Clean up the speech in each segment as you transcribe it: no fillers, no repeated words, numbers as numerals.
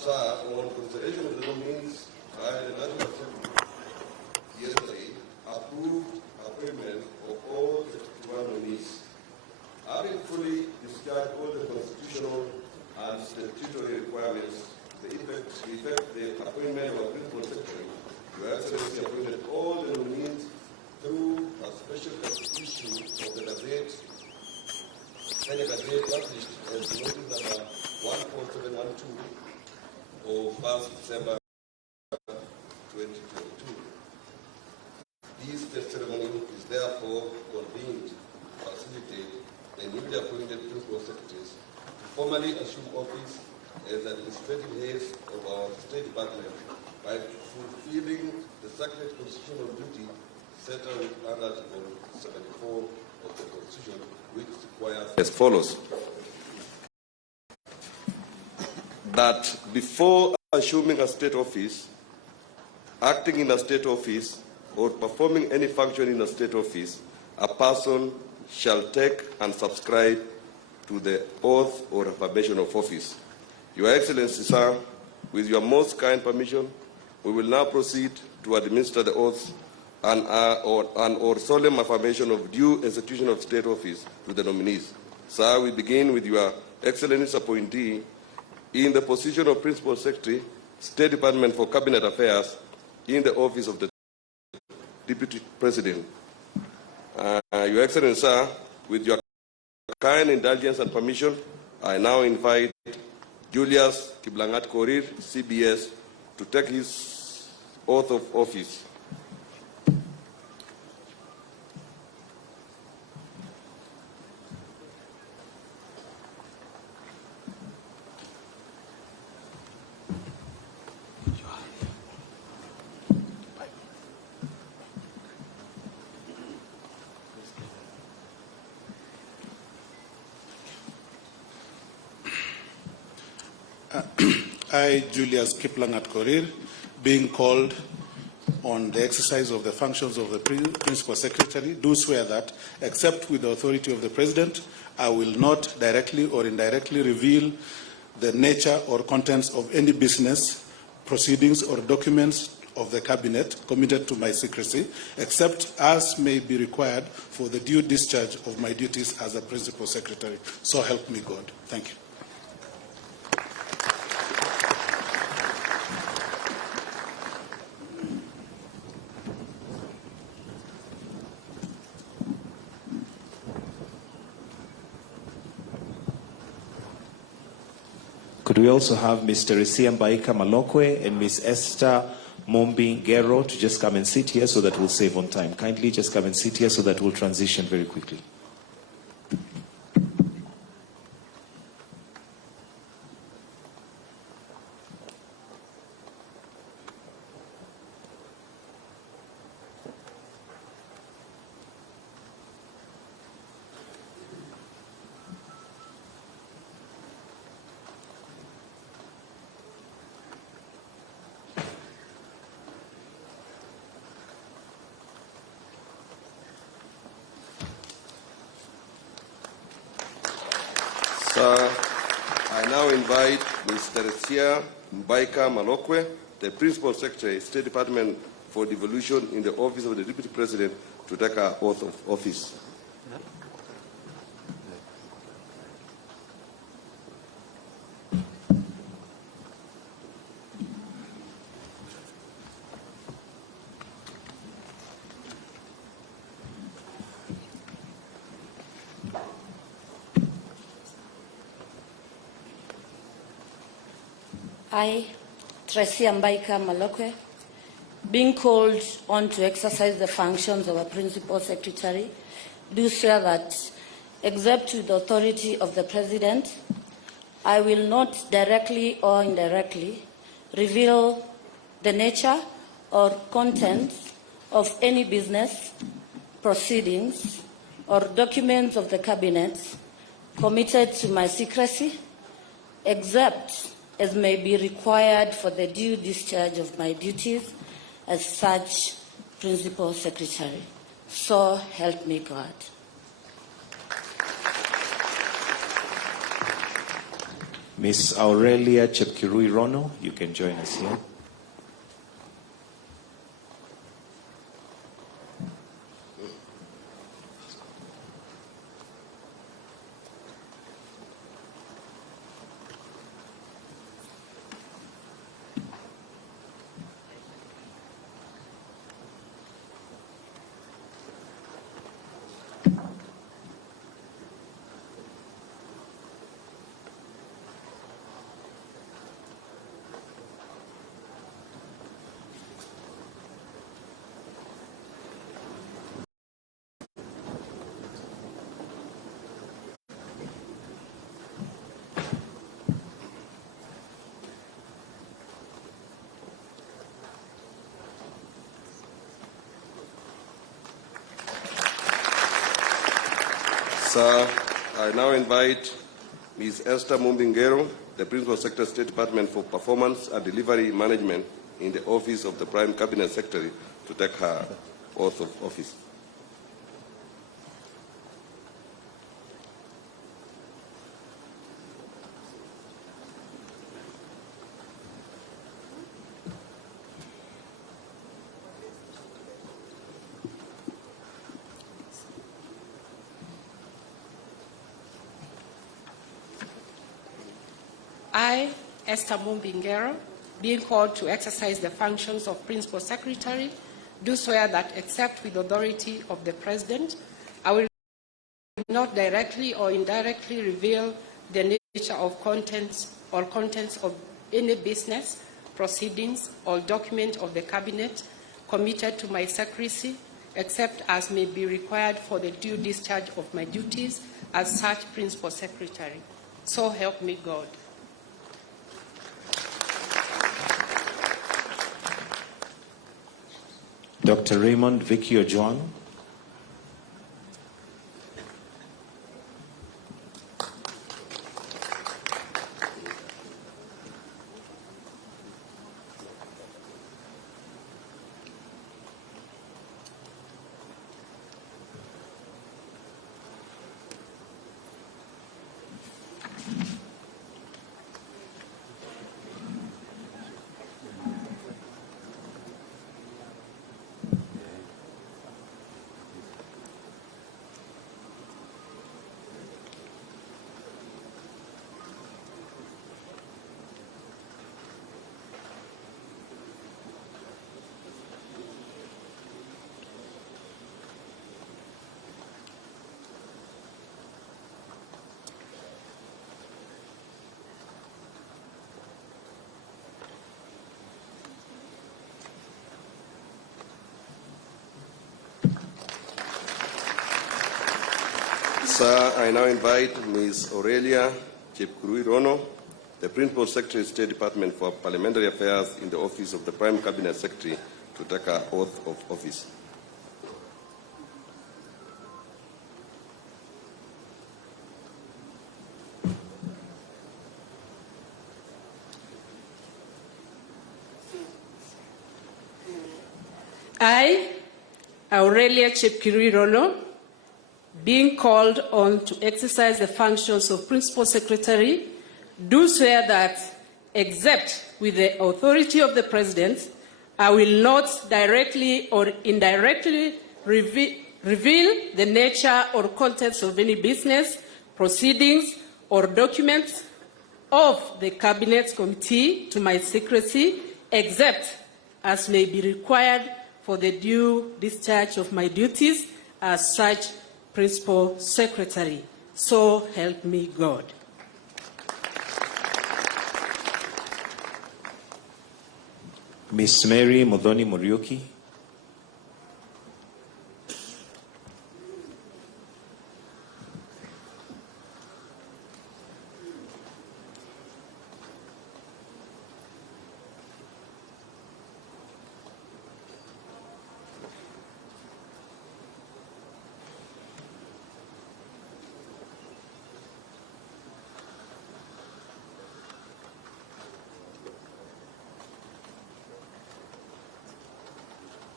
Sir, on consideration of the nominees, I, the National Assembly, yesterday approved appointment of all the 51 nominees. Having fully discharged all the constitutional and statutory requirements, the appointment of a principal secretary, Your Excellency appointed all the nominees through a special constitution of the Gazette, Kenya Gazette, published as notice number 14712 of 1st December 2022. This test ceremony is therefore convened to facilitate the newly appointed principal secretaries to formally assume office as administrative heads of our State Department by fulfilling the sacred constitutional duty set out under Article 74 of the Constitution, which requires as follows: that before assuming a state office, acting in a state office, or performing any function in a state office, a person shall take and subscribe to the oath or affirmation of office. Your Excellency, sir, with your most kind permission, we will now proceed to administer the oaths and or solemn affirmation of due execution of state office to the nominees. Sir, we begin with Your Excellency's appointee in the position of Principal Secretary, State Department for Cabinet Affairs, in the office of the Deputy President. Your Excellency, sir, with your kind indulgence and permission, I now invite Julius Kiblangat Korir, CBS, to take his oath of office. I, Julius Kiplangat Korir, being called on the exercise of the functions of the Principal Secretary, do swear that, except with the authority of the President, I will not directly or indirectly reveal the nature or contents of any business, proceedings, or documents of the Cabinet committed to my secrecy, except as may be required for the due discharge of my duties as a Principal Secretary. So help me God. Thank you. Could we also have Mr. Isia Mbaika Malokwe and Ms. Esther Mombi Ngero to just come and sit here so that we'll save on time? Kindly just come and sit here so that we'll transition very quickly. I now invite Mr. Isia Mbaika Malokwe, the Principal Secretary, State Department for Devolution in the Office of the Deputy President, to take our oath of office. I, Isia Mbaika Malokwe, being called on to exercise the functions of a Principal Secretary, do swear that, except with the authority of the President, I will not directly or indirectly reveal the nature or contents of any business, proceedings, or documents of the Cabinet committed to my secrecy, except as may be required for the due discharge of my duties as such Principal Secretary. So help me God. Miss Aurelia Chepkirui Rono, you can join us here. Sir, I now invite Ms. Esther Mumbingero, the Principal Secretary, State Department for Performance and Delivery Management in the Office of the Prime Cabinet Secretary, to take her oath of office. I, Esther Mumbingero, being called to exercise the functions of Principal Secretary, do swear that, except with authority of the President, I will not directly or indirectly reveal the nature of contents of any business, proceedings, or document of the Cabinet committed to my secrecy, except as may be required for the due discharge of my duties as such Principal Secretary. So help me God. Dr. Raymond Vicky Ojwang. Sir, I now invite Ms. Aurelia Chepkirui Rono, the Principal Secretary, State Department for Parliamentary Affairs in the Office of the Prime Cabinet Secretary, to take her oath of office. I, Aurelia Chepkirui Rono, being called on to exercise the functions of Principal Secretary, do swear that, except with the authority of the President, I will not directly or indirectly reveal the nature or contents of any business, proceedings, or documents of the Cabinet Committee to my secrecy, except as may be required for the due discharge of my duties as such Principal Secretary. So help me God. Miss Mary Modoni Muriuki.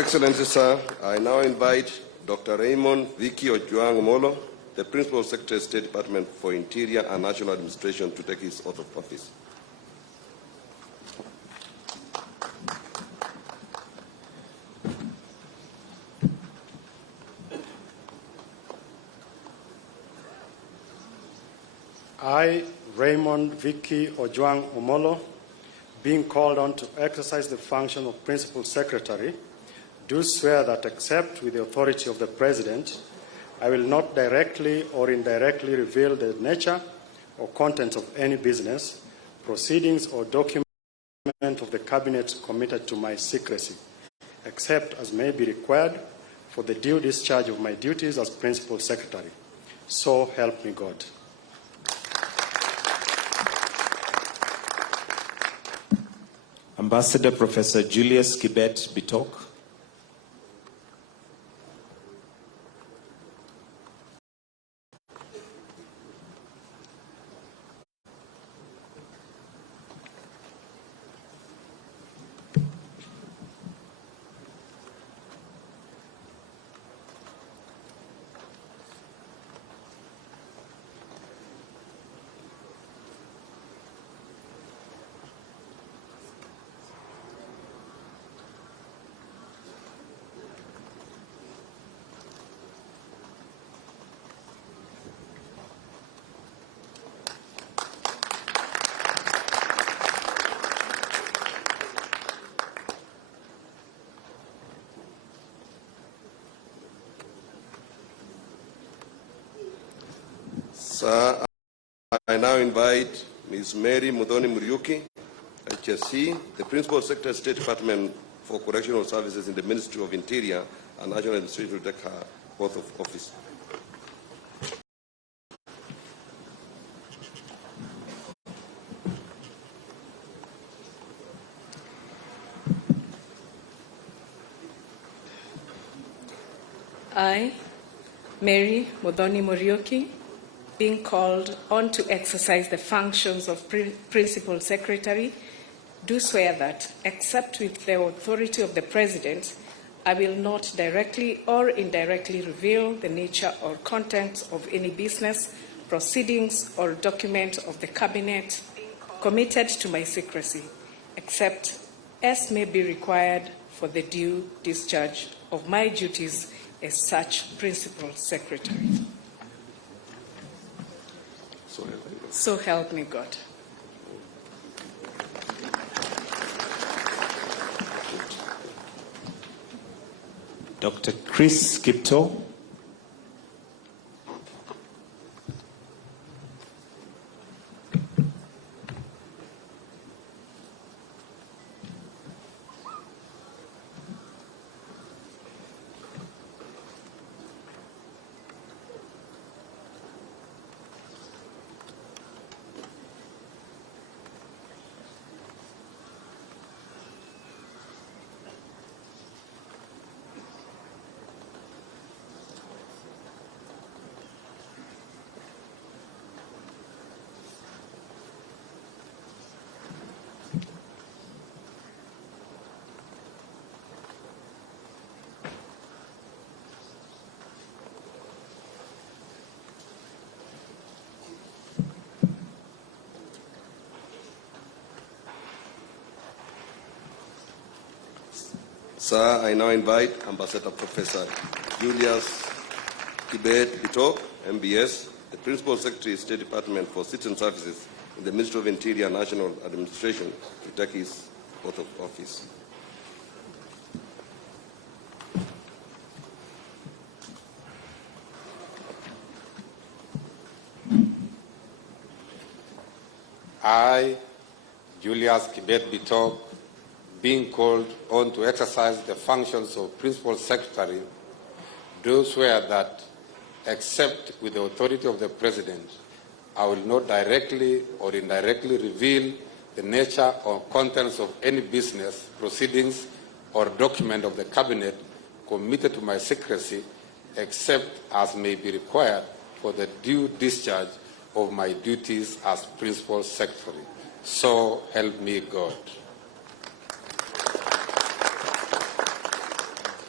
Excellency, sir, I now invite Dr. Raymond Vicky Ojwang Molo, the Principal Secretary, State Department for Interior and National Administration, to take his oath of office. I, Raymond Vicky Ojwang Omolo, being called on to exercise the function of Principal Secretary, do swear that, except with the authority of the President, I will not directly or indirectly reveal the nature or contents of any business, proceedings, or document of the Cabinet committed to my secrecy, except as may be required for the due discharge of my duties as Principal Secretary. So help me God. Ambassador Professor Julius Kibet Bitok. Sir, I now invite Ms. Mary Muthoni Muriuki, HSC, the Principal Secretary, State Department for Correctional Services in the Ministry of Interior and National Administration, to take her oath of office. I, Mary Muthoni Muriuki, being called on to exercise the functions of Principal Secretary, do swear that, except with the authority of the President, I will not directly or indirectly reveal the nature or contents of any business, proceedings, or document of the Cabinet committed to my secrecy, except as may be required for the due discharge of my duties as such Principal Secretary. So help me God. Dr. Chris Kipto. Sir, I now invite Ambassador Professor Julius Kibet Bitok, MBS, the Principal Secretary, State Department for Citizen Services in the Ministry of Interior and National Administration, to take his oath of office. I, Julius Kibet Bitok, being called on to exercise the functions of Principal Secretary, do swear that, except with the authority of the President, I will not directly or indirectly reveal the nature or contents of any business, proceedings, or document of the Cabinet committed to my secrecy, except as may be required for the due discharge of my duties as Principal Secretary. So help me God.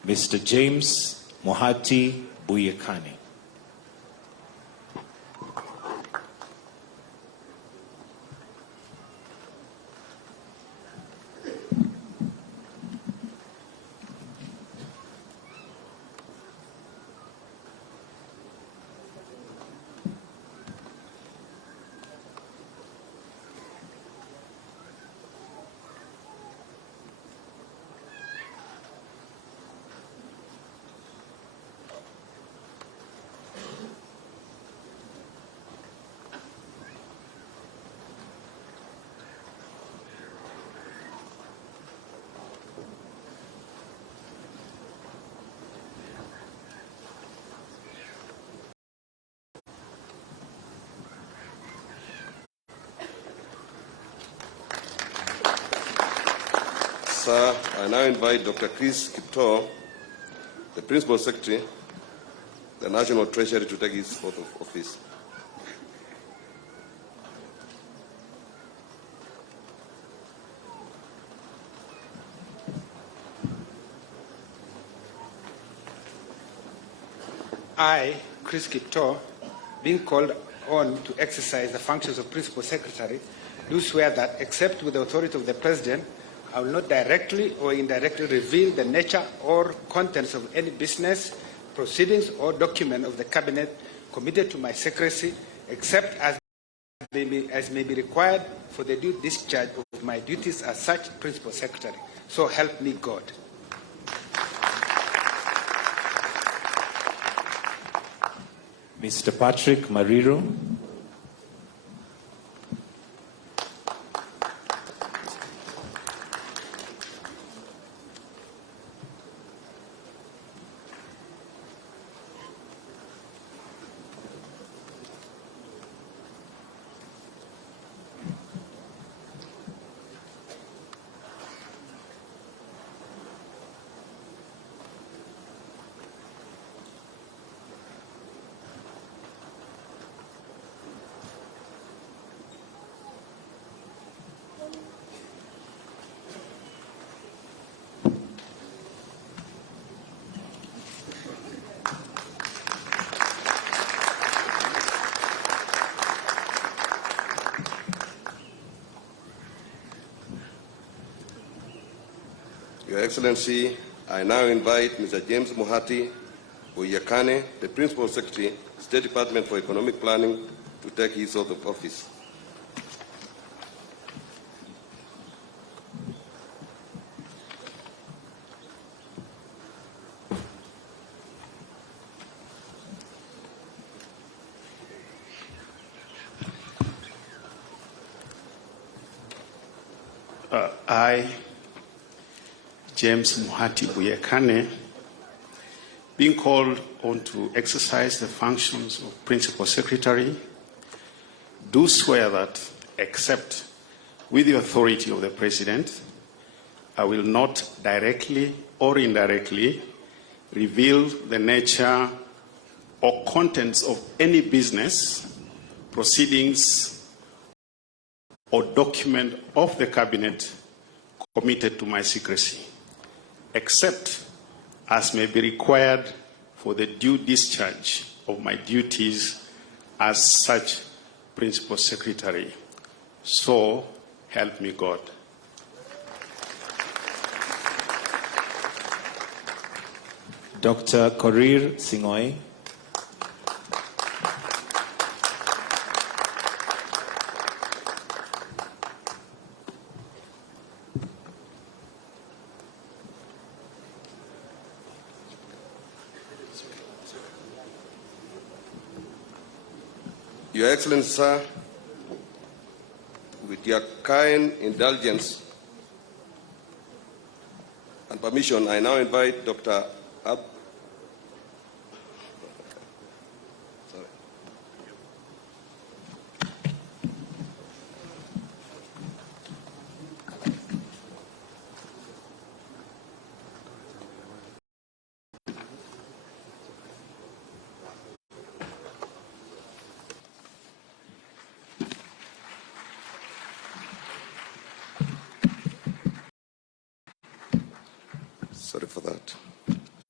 Mr. James Mohati Buyekane. Sir, I now invite Dr. Chris Kipto, the Principal Secretary, the National Treasury, to take his oath of office. I, Chris Kipto, being called on to exercise the functions of Principal Secretary, do swear that, except with the authority of the President, I will not directly or indirectly reveal the nature or contents of any business, proceedings, or document of the Cabinet committed to my secrecy, except as may be required for the due discharge of my duties as such Principal Secretary. So help me God. Mr. Patrick Mariro. Your Excellency, I now invite Mr. James Mohati Buyekane, the Principal Secretary, State Department for Economic Planning, to take his oath of office. I, James Mohati Buyekane, being called on to exercise the functions of Principal Secretary, do swear that, except with the authority of the President, I will not directly or indirectly reveal the nature or contents of any business, proceedings, or document of the Cabinet committed to my secrecy, except as may be required for the due discharge of my duties as such Principal Secretary. So help me God. Dr. Korir Sing'oei. Your Excellency, sir, with your kind indulgence and permission, I now invite Dr. Sorry for that.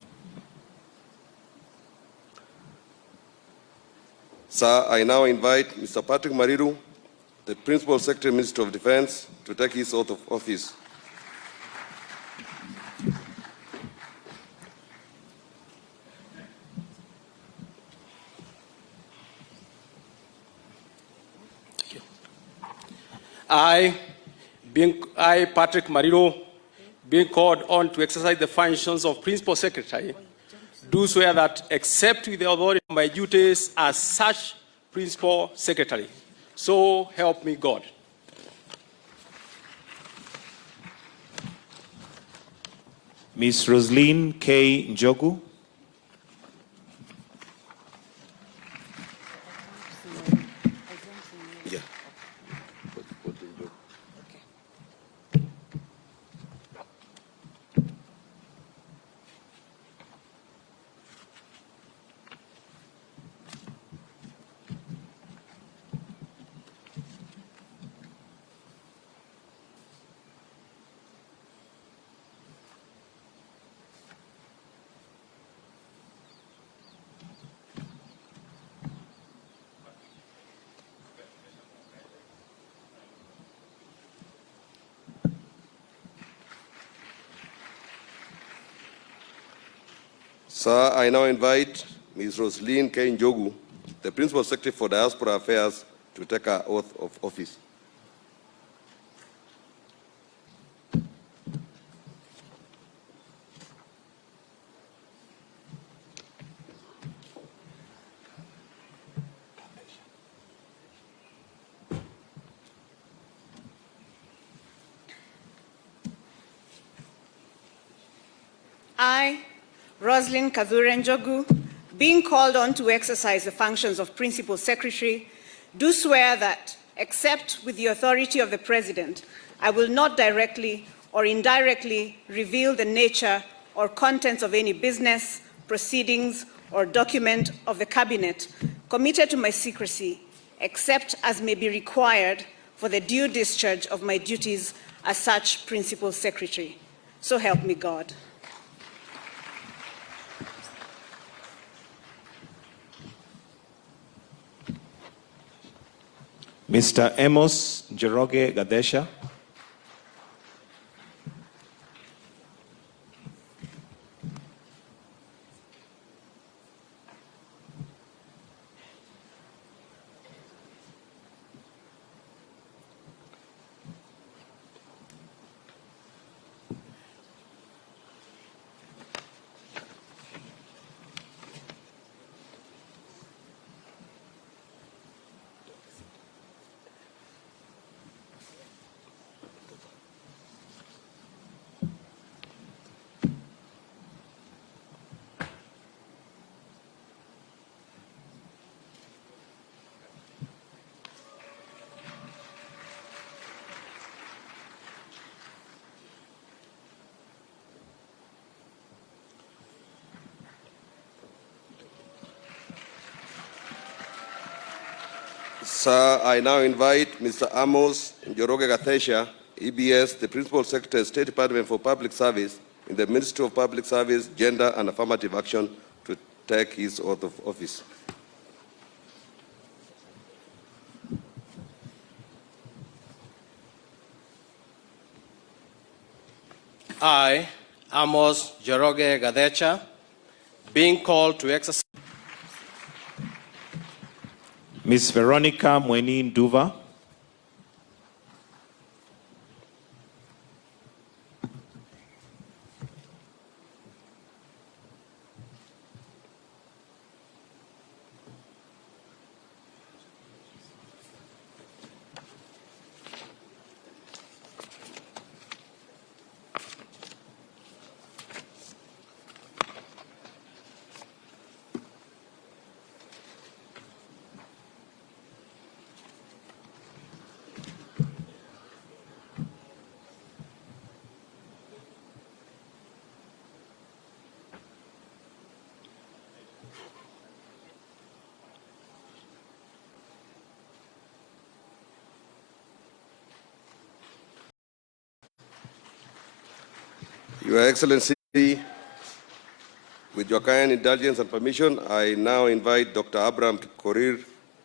Sir, I now invite Mr. Patrick Mariru, the Principal Secretary, Minister of Defense, to take his oath of office. I, Patrick Mariro, being called on to exercise the functions of Principal Secretary, do swear that, except with the authority of my duties as such Principal Secretary, so help me God. Ms. Roslyn K. Njogu. Yeah. Sir, I now invite Ms. Roslyn K. Njogu, the Principal Secretary for Diaspora Affairs, to take her oath of office. I, Roslyn Kadhure Njogu, being called on to exercise the functions of Principal Secretary, do swear that, except with the authority of the President, I will not directly or indirectly reveal the nature or contents of any business, proceedings, or document of the Cabinet committed to my secrecy, except as may be required for the due discharge of my duties as such Principal Secretary. So help me God. Mr. Amos Njoroge Gadesha. Sir, I now invite Mr. Amos Njoroge Gathesha, EBS, the Principal Secretary, State Department for Public Service in the Ministry of Public Service, Gender and Affirmative Action, to take his oath of office. I, Amos Njoroge Gathecha, being called to exercise Ms. Veronica Mweni Nduva. Your Excellency, with your kind indulgence and permission, I now invite Dr. Abraham Korir,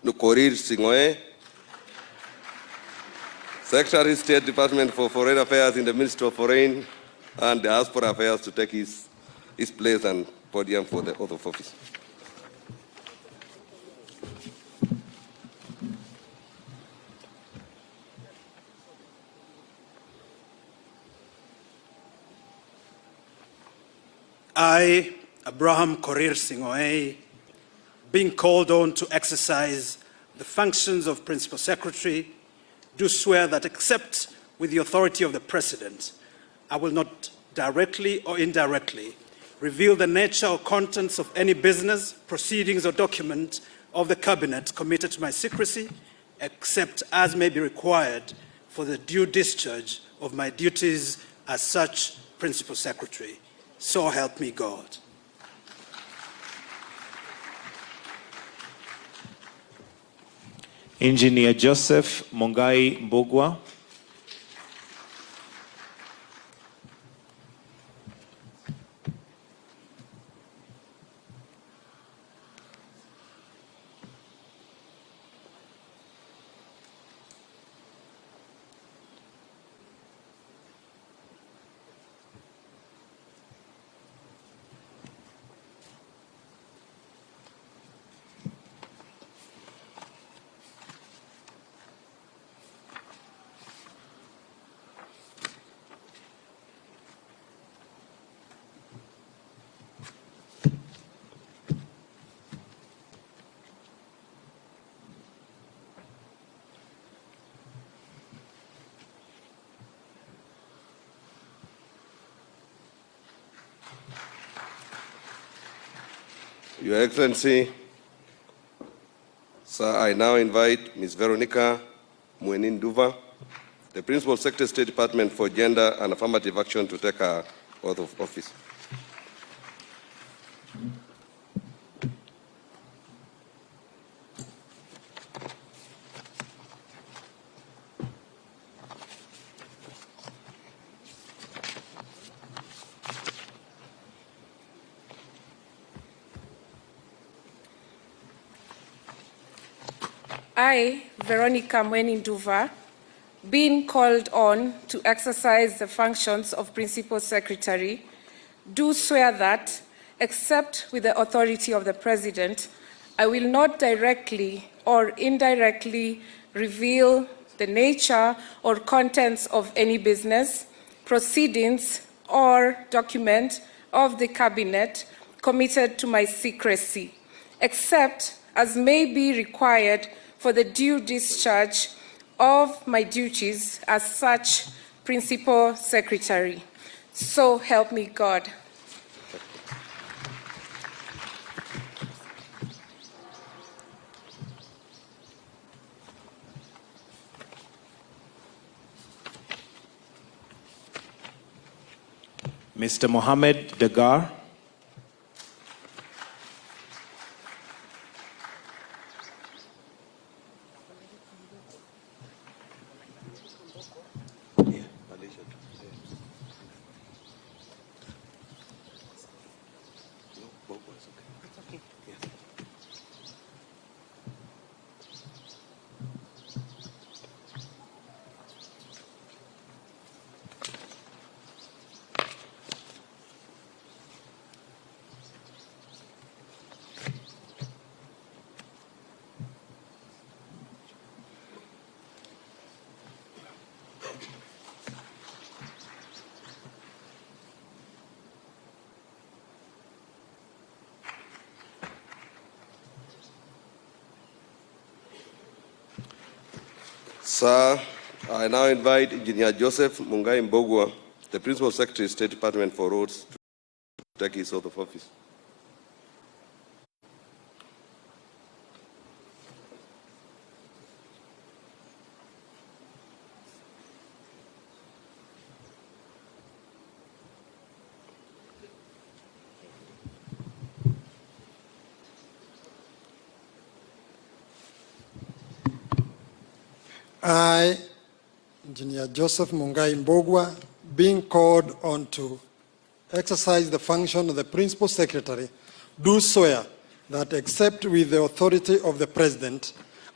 Korir Sing'oei, Secretary, State Department for Foreign Affairs in the Ministry of Foreign and Diaspora Affairs, to take his place and podium for the oath of office. I, Abraham Korir Sing'oei, being called on to exercise the functions of Principal Secretary, do swear that except with the authority of the President, I will not directly or indirectly reveal the nature or contents of any business, proceedings or document of the Cabinet committed to my secrecy, except as may be required for the due discharge of my duties as such Principal Secretary. So help me God. Engineer Joseph Mungai Mbugua. Your Excellency, sir, I now invite Ms. Veronica Mweninduva, the Principal Secretary, State Department for Gender and Affirmative Action, to take her oath of office. I, Veronica Mweninduva, being called on to exercise the functions of Principal Secretary, do swear that, except with the authority of the President, I will not directly or indirectly reveal the nature or contents of any business, proceedings, or document of the Cabinet committed to my secrecy, except as may be required for the due discharge of my duties as such Principal Secretary. So help me God. Mr. Mohammed Dagar. Sir, I now invite Engineer Joseph Mungai Mbugua, the Principal Secretary, State Department for Roads, to take his oath of office. I, Engineer Joseph Mungai Mbugua, being called on to exercise the function of the Principal Secretary, do swear that except with the authority of the President,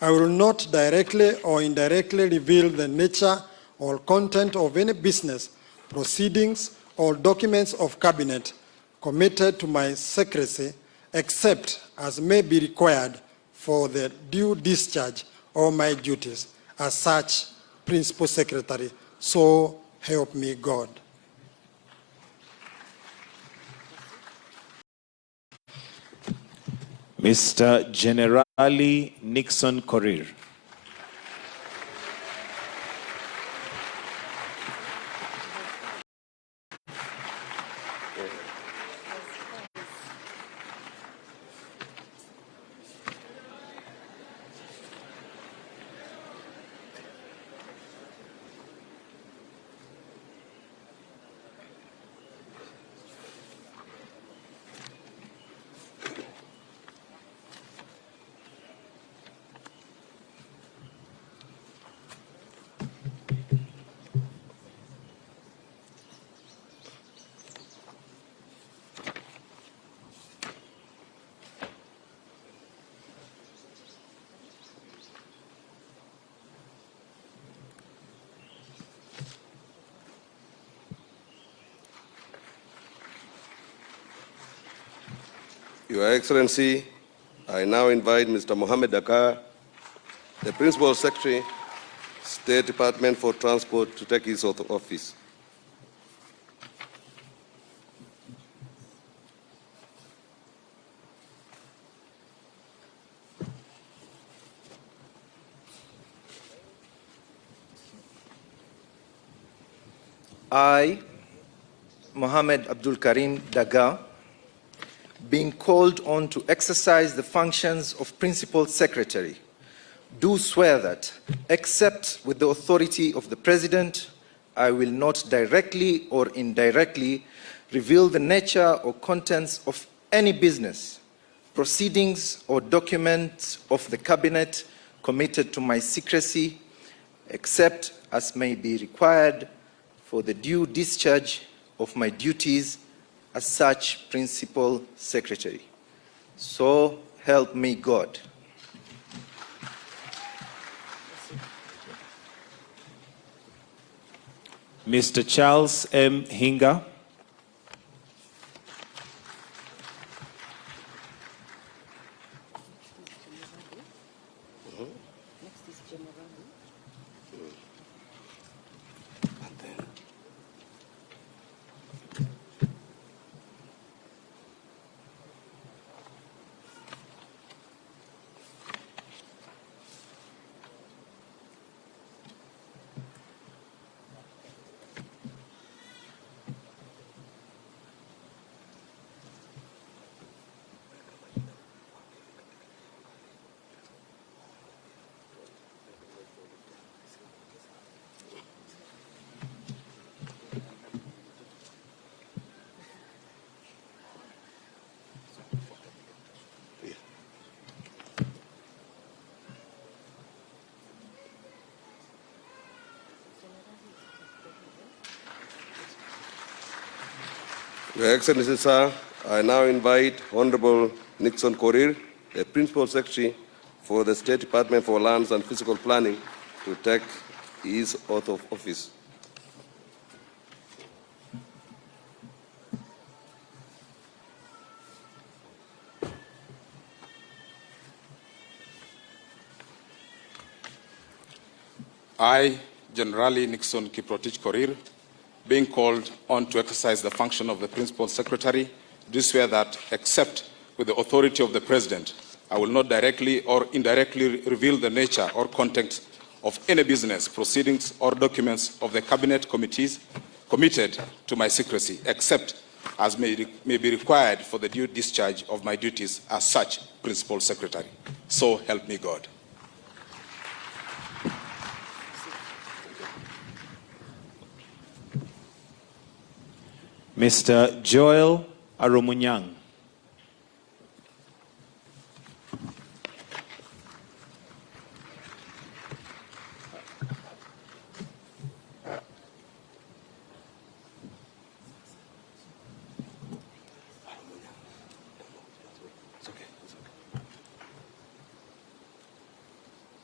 I will not directly or indirectly reveal the nature or content of any business, proceedings, or documents of cabinet committed to my secrecy, except as may be required for the due discharge of my duties as such Principal Secretary. So help me God. Mr. Generali Nixon Korir. Your Excellency, I now invite Mr. Mohammed Dakar, the Principal Secretary, State Department for Transport, to take his oath of office. I, Mohammed Abdul Karim Daga, being called on to exercise the functions of Principal Secretary, do swear that, except with the authority of the President, I will not directly or indirectly reveal the nature or contents of any business, proceedings, or documents of the Cabinet committed to my secrecy, except as may be required for the due discharge of my duties as such Principal Secretary. So help me God. Mr. Charles M. Hinga. Your Excellency, sir, I now invite Honorable Nixon Korir, the Principal Secretary for the State Department for Lands and Physical Planning, to take his oath of office. I, Generali Nixon Kiprotich Korir, being called on to exercise the function of the Principal Secretary, do swear that, except with the authority of the President, I will not directly or indirectly reveal the nature or content of any business, proceedings, or documents of the Cabinet committees committed to my secrecy, except as may be required for the due discharge of my duties as such Principal Secretary. So help me God. Mr. Joel Arumunyang.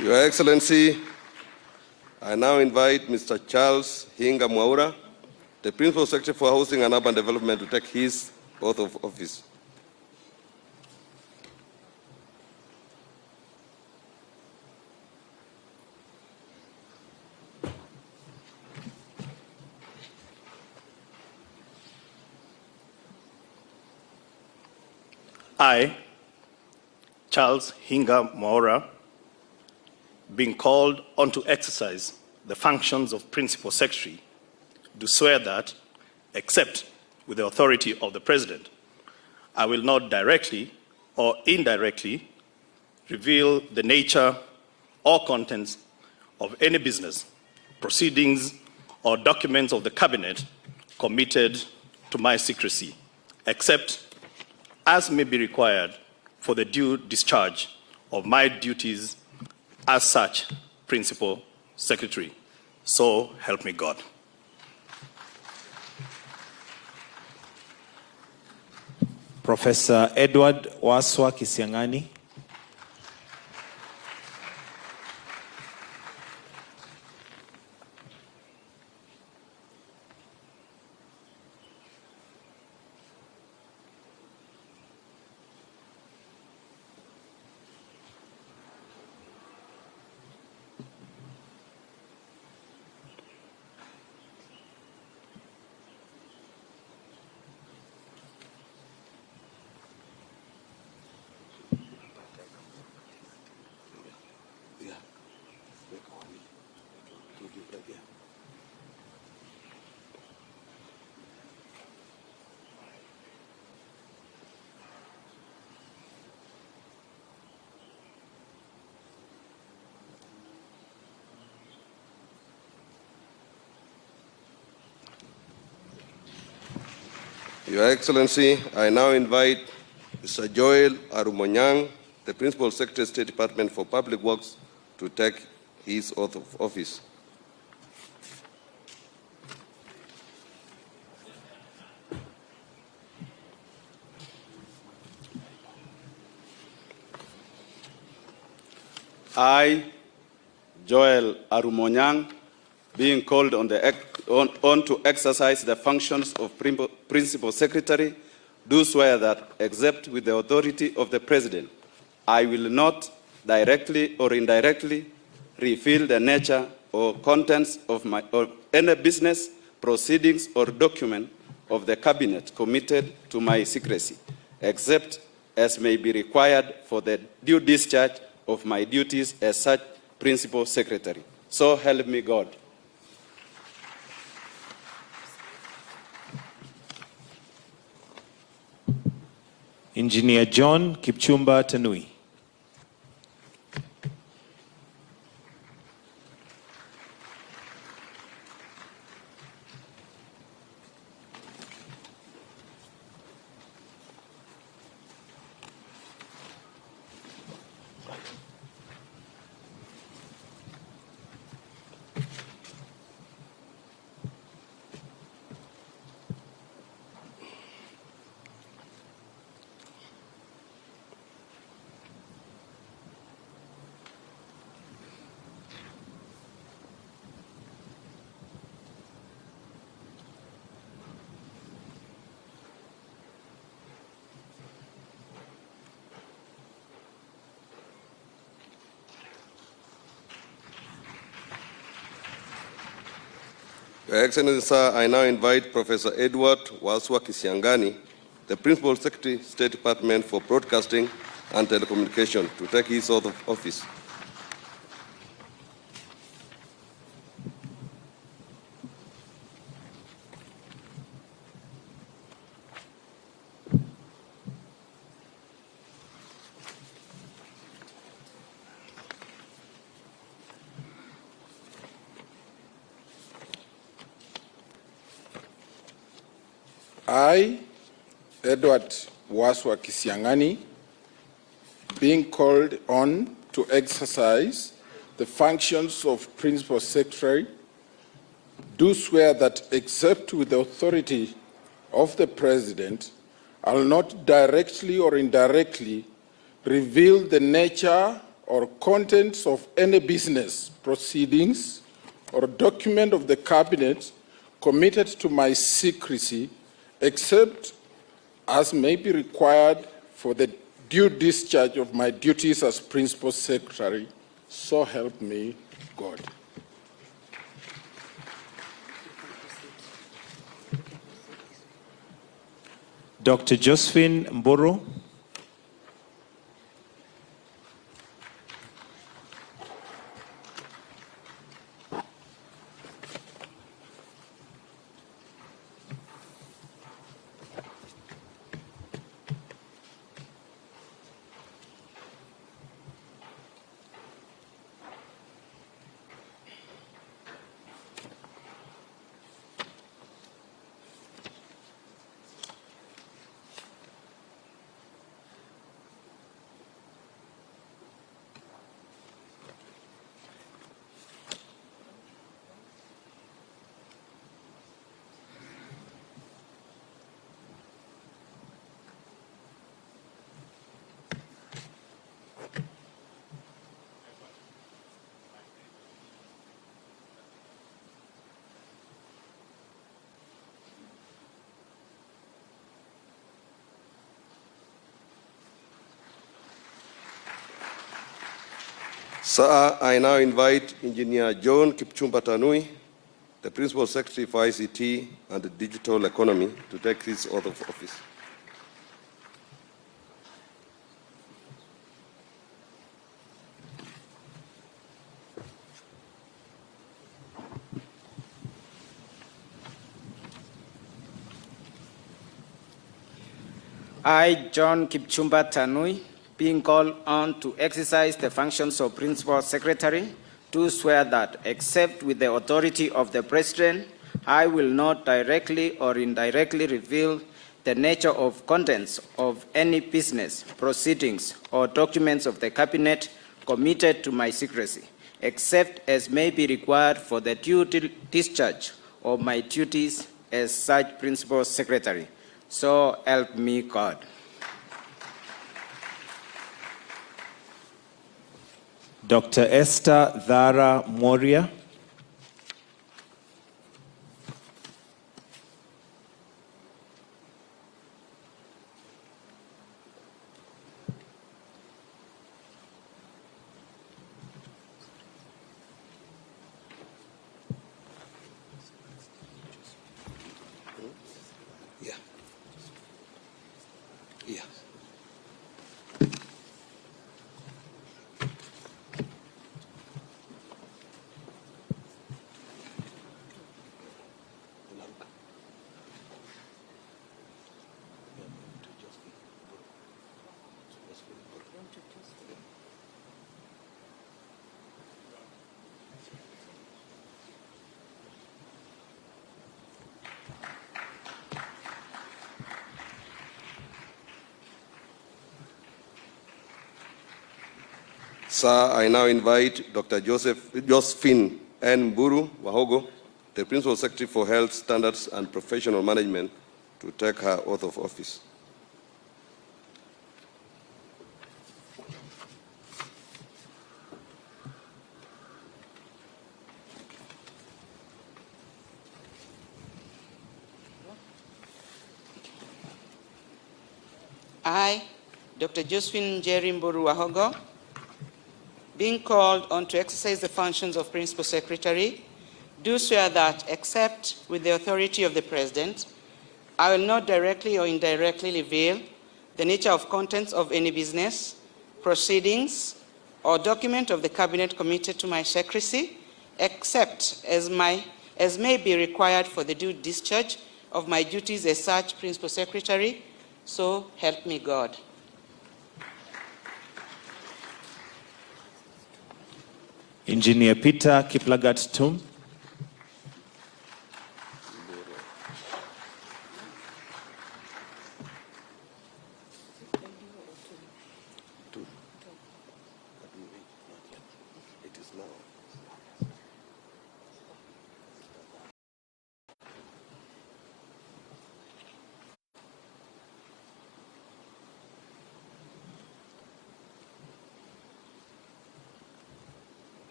Your Excellency, I now invite Mr. Charles Hinga Mwaura, the Principal Secretary for Housing and Urban Development, to take his oath of office. I, Charles Hinga Mwaura, being called on to exercise the functions of Principal Secretary, do swear that, except with the authority of the President, I will not directly or indirectly reveal the nature or contents of any business, proceedings, or documents of the Cabinet committed to my secrecy, except as may be required for the due discharge of my duties as such Principal Secretary. So help me God. Professor Edward Waswa Kisiangani. Your Excellency, I now invite Mr. Joel Arumonyang, the Principal Secretary, State Department for Public Works, to take his oath of office. I, Joel Arumonyang, being called on to exercise the functions of Principal Secretary, do swear that, except with the authority of the President, I will not directly or indirectly reveal the nature or contents of any business, proceedings, or document of the Cabinet committed to my secrecy, except as may be required for the due discharge of my duties as such Principal Secretary. So help me God. Engineer John Kipchumba Tanui. Your Excellency, sir, I now invite Professor Edward Waswa Kisiangani, the Principal Secretary, State Department for Broadcasting and Telecommunication, to take his oath of office. I, Edward Waswa Kisiangani, being called on to exercise the functions of Principal Secretary, do swear that, except with the authority of the President, I will not directly or indirectly reveal the nature or contents of any business, proceedings, or document of the Cabinet committed to my secrecy, except as may be required for the due discharge of my duties as Principal Secretary. So help me God. Dr. Josephine Mburu. Sir, I now invite Engineer John Kipchumba Tanui, the Principal Secretary for ICT and the Digital Economy, to take his oath of office. I, John Kipchumba Tanui, being called on to exercise the functions of Principal Secretary, do swear that, except with the authority of the President, I will not directly or indirectly reveal the nature of contents of any business, proceedings, or documents of the Cabinet committed to my secrecy, except as may be required for the due discharge of my duties as such Principal Secretary. So help me God. Dr. Esther Dhara Moria. Sir, I now invite Dr. Josephine N. Mburu Wahogo, the Principal Secretary for Health Standards and Professional Management, to take her oath of office. I, Dr. Josephine Jerry Mburu Wahogo, being called on to exercise the functions of Principal Secretary, do swear that, except with the authority of the President, I will not directly or indirectly reveal the nature of contents of any business, proceedings, or document of the Cabinet committed to my secrecy, except as may be required for the due discharge of my duties as such Principal Secretary. So help me God. Engineer Peter Kiplagat Tum.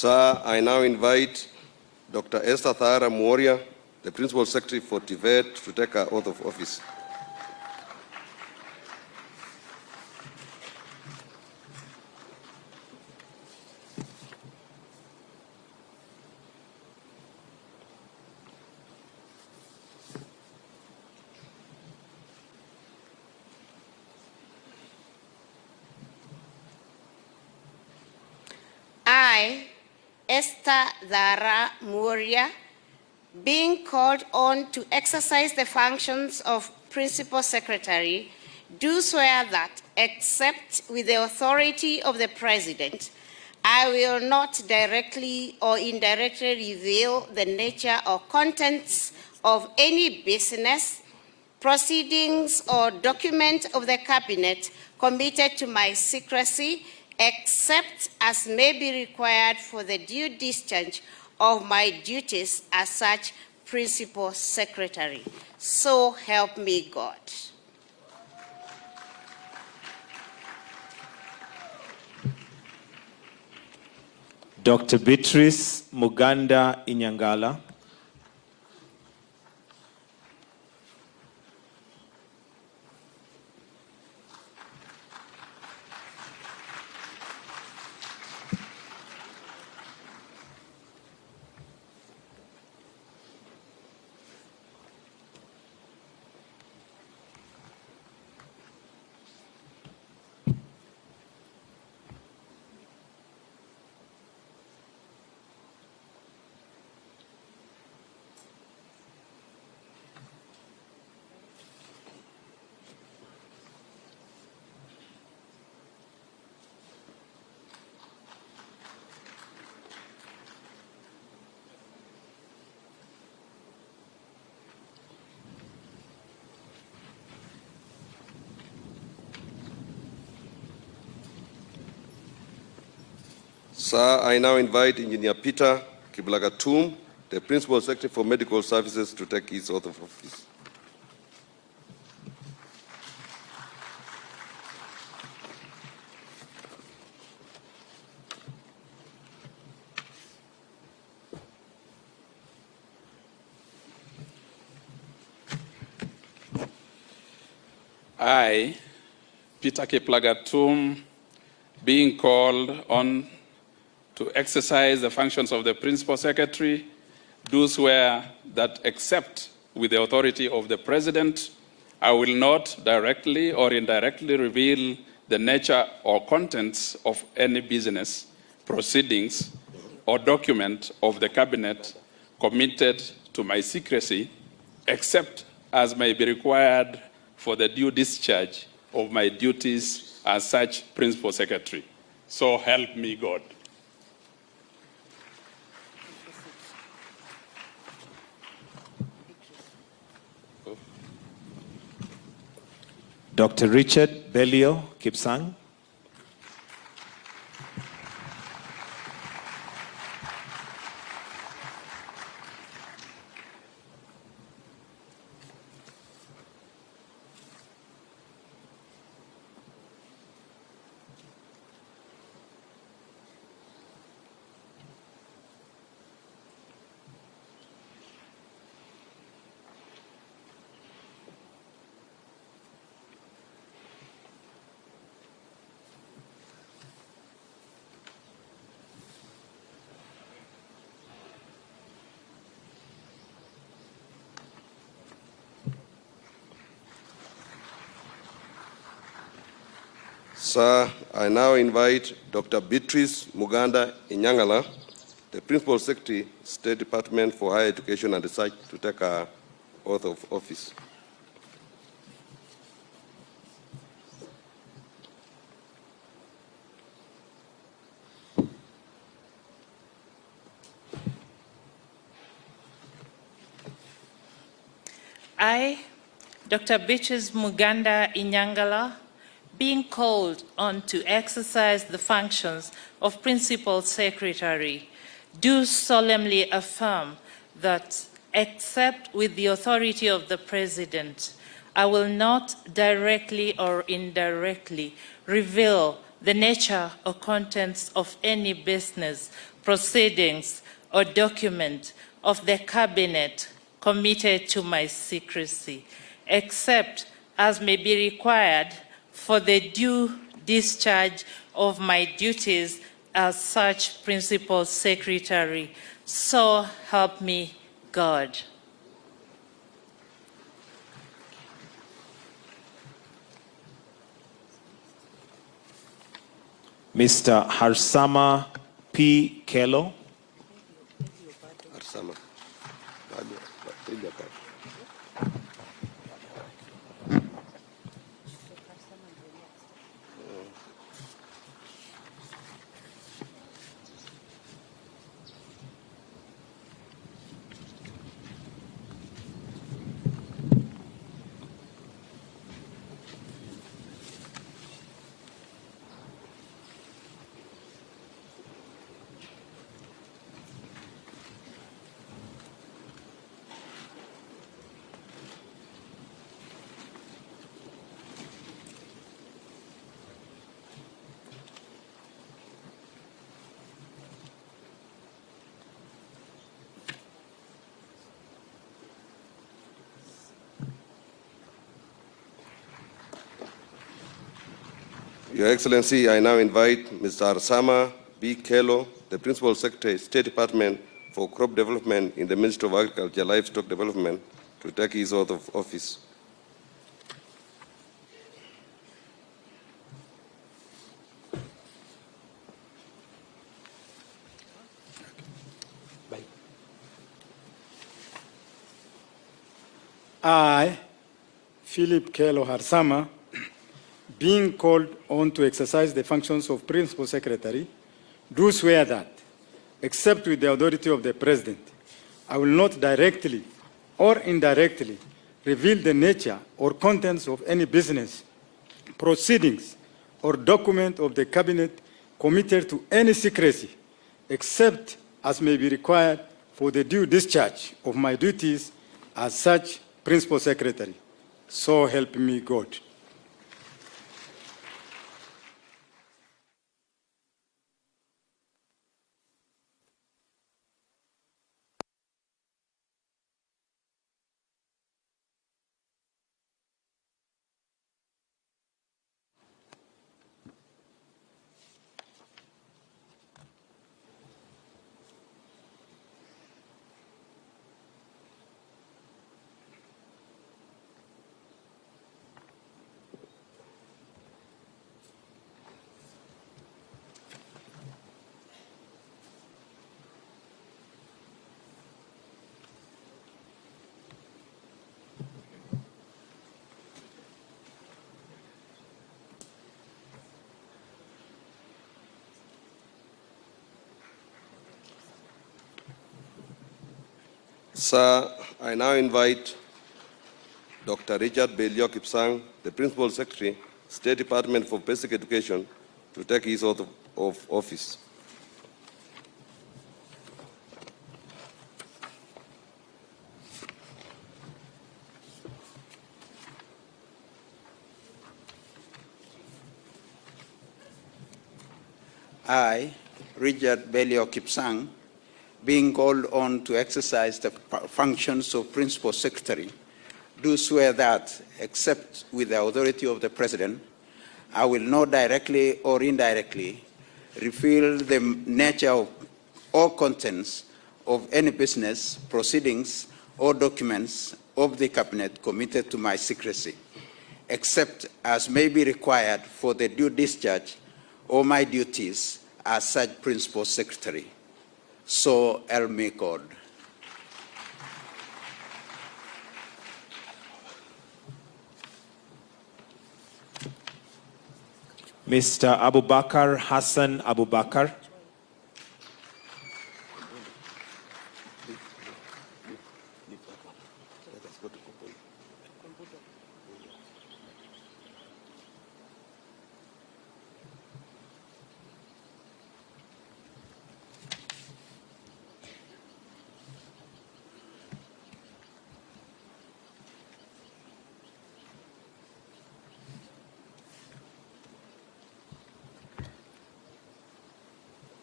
Sir, I now invite Dr. Esther Thara Moria, the Principal Secretary for TVET, to take her oath of office. I, Esther Dhara Muria, being called on to exercise the functions of Principal Secretary, do swear that, except with the authority of the President, I will not directly or indirectly reveal the nature or contents of any business, proceedings, or document of the Cabinet committed to my secrecy, except as may be required for the due discharge of my duties as such Principal Secretary. So help me God. Dr. Beatrice Muganda Inyangala. Sir, I now invite Engineer Peter Kiblagatum, the Principal Secretary for Medical Services, to take his oath of office. I, Peter Kiplagatum, being called on to exercise the functions of the Principal Secretary, do swear that, except with the authority of the President, I will not directly or indirectly reveal the nature or contents of any business, proceedings, or document of the Cabinet committed to my secrecy, except as may be required for the due discharge of my duties as such Principal Secretary. So help me God. Dr. Richard Belio Kipsang. Sir, I now invite Dr. Beatrice Muganda Inyangala, the Principal Secretary, State Department for Higher Education and Research, to take her oath of office. I, Dr. Beatrice Muganda Inyangala, being called on to exercise the functions of Principal Secretary, do solemnly affirm that, except with the authority of the President, I will not directly or indirectly reveal the nature or contents of any business, proceedings, or document of the Cabinet committed to my secrecy, except as may be required for the due discharge of my duties as such Principal Secretary. So help me God. Mr. Harsama P. Kelo. Arsama. Your Excellency, I now invite Mr. Arsama B. Kelo, the Principal Secretary, State Department for Crop Development in the Ministry of Agriculture, Livestock Development, to take his oath of office. I, Philip Kelo Harsama, being called on to exercise the functions of Principal Secretary, do swear that, except with the authority of the President, I will not directly or indirectly reveal the nature or contents of any business, proceedings, or document of the Cabinet committed to any secrecy, except as may be required for the due discharge of my duties as such Principal Secretary. So help me God. Sir, I now invite Dr. Richard Belio Kipsang, the Principal Secretary, State Department for Basic Education, to take his oath of office. I, Richard Belio Kipsang, being called on to exercise the functions of Principal Secretary, do swear that, except with the authority of the President, I will not directly or indirectly reveal the nature of or contents of any business, proceedings, or documents of the Cabinet committed to my secrecy, except as may be required for the due discharge of my duties as such Principal Secretary. So help me God. Mr. Abubakar Hassan Abubakar.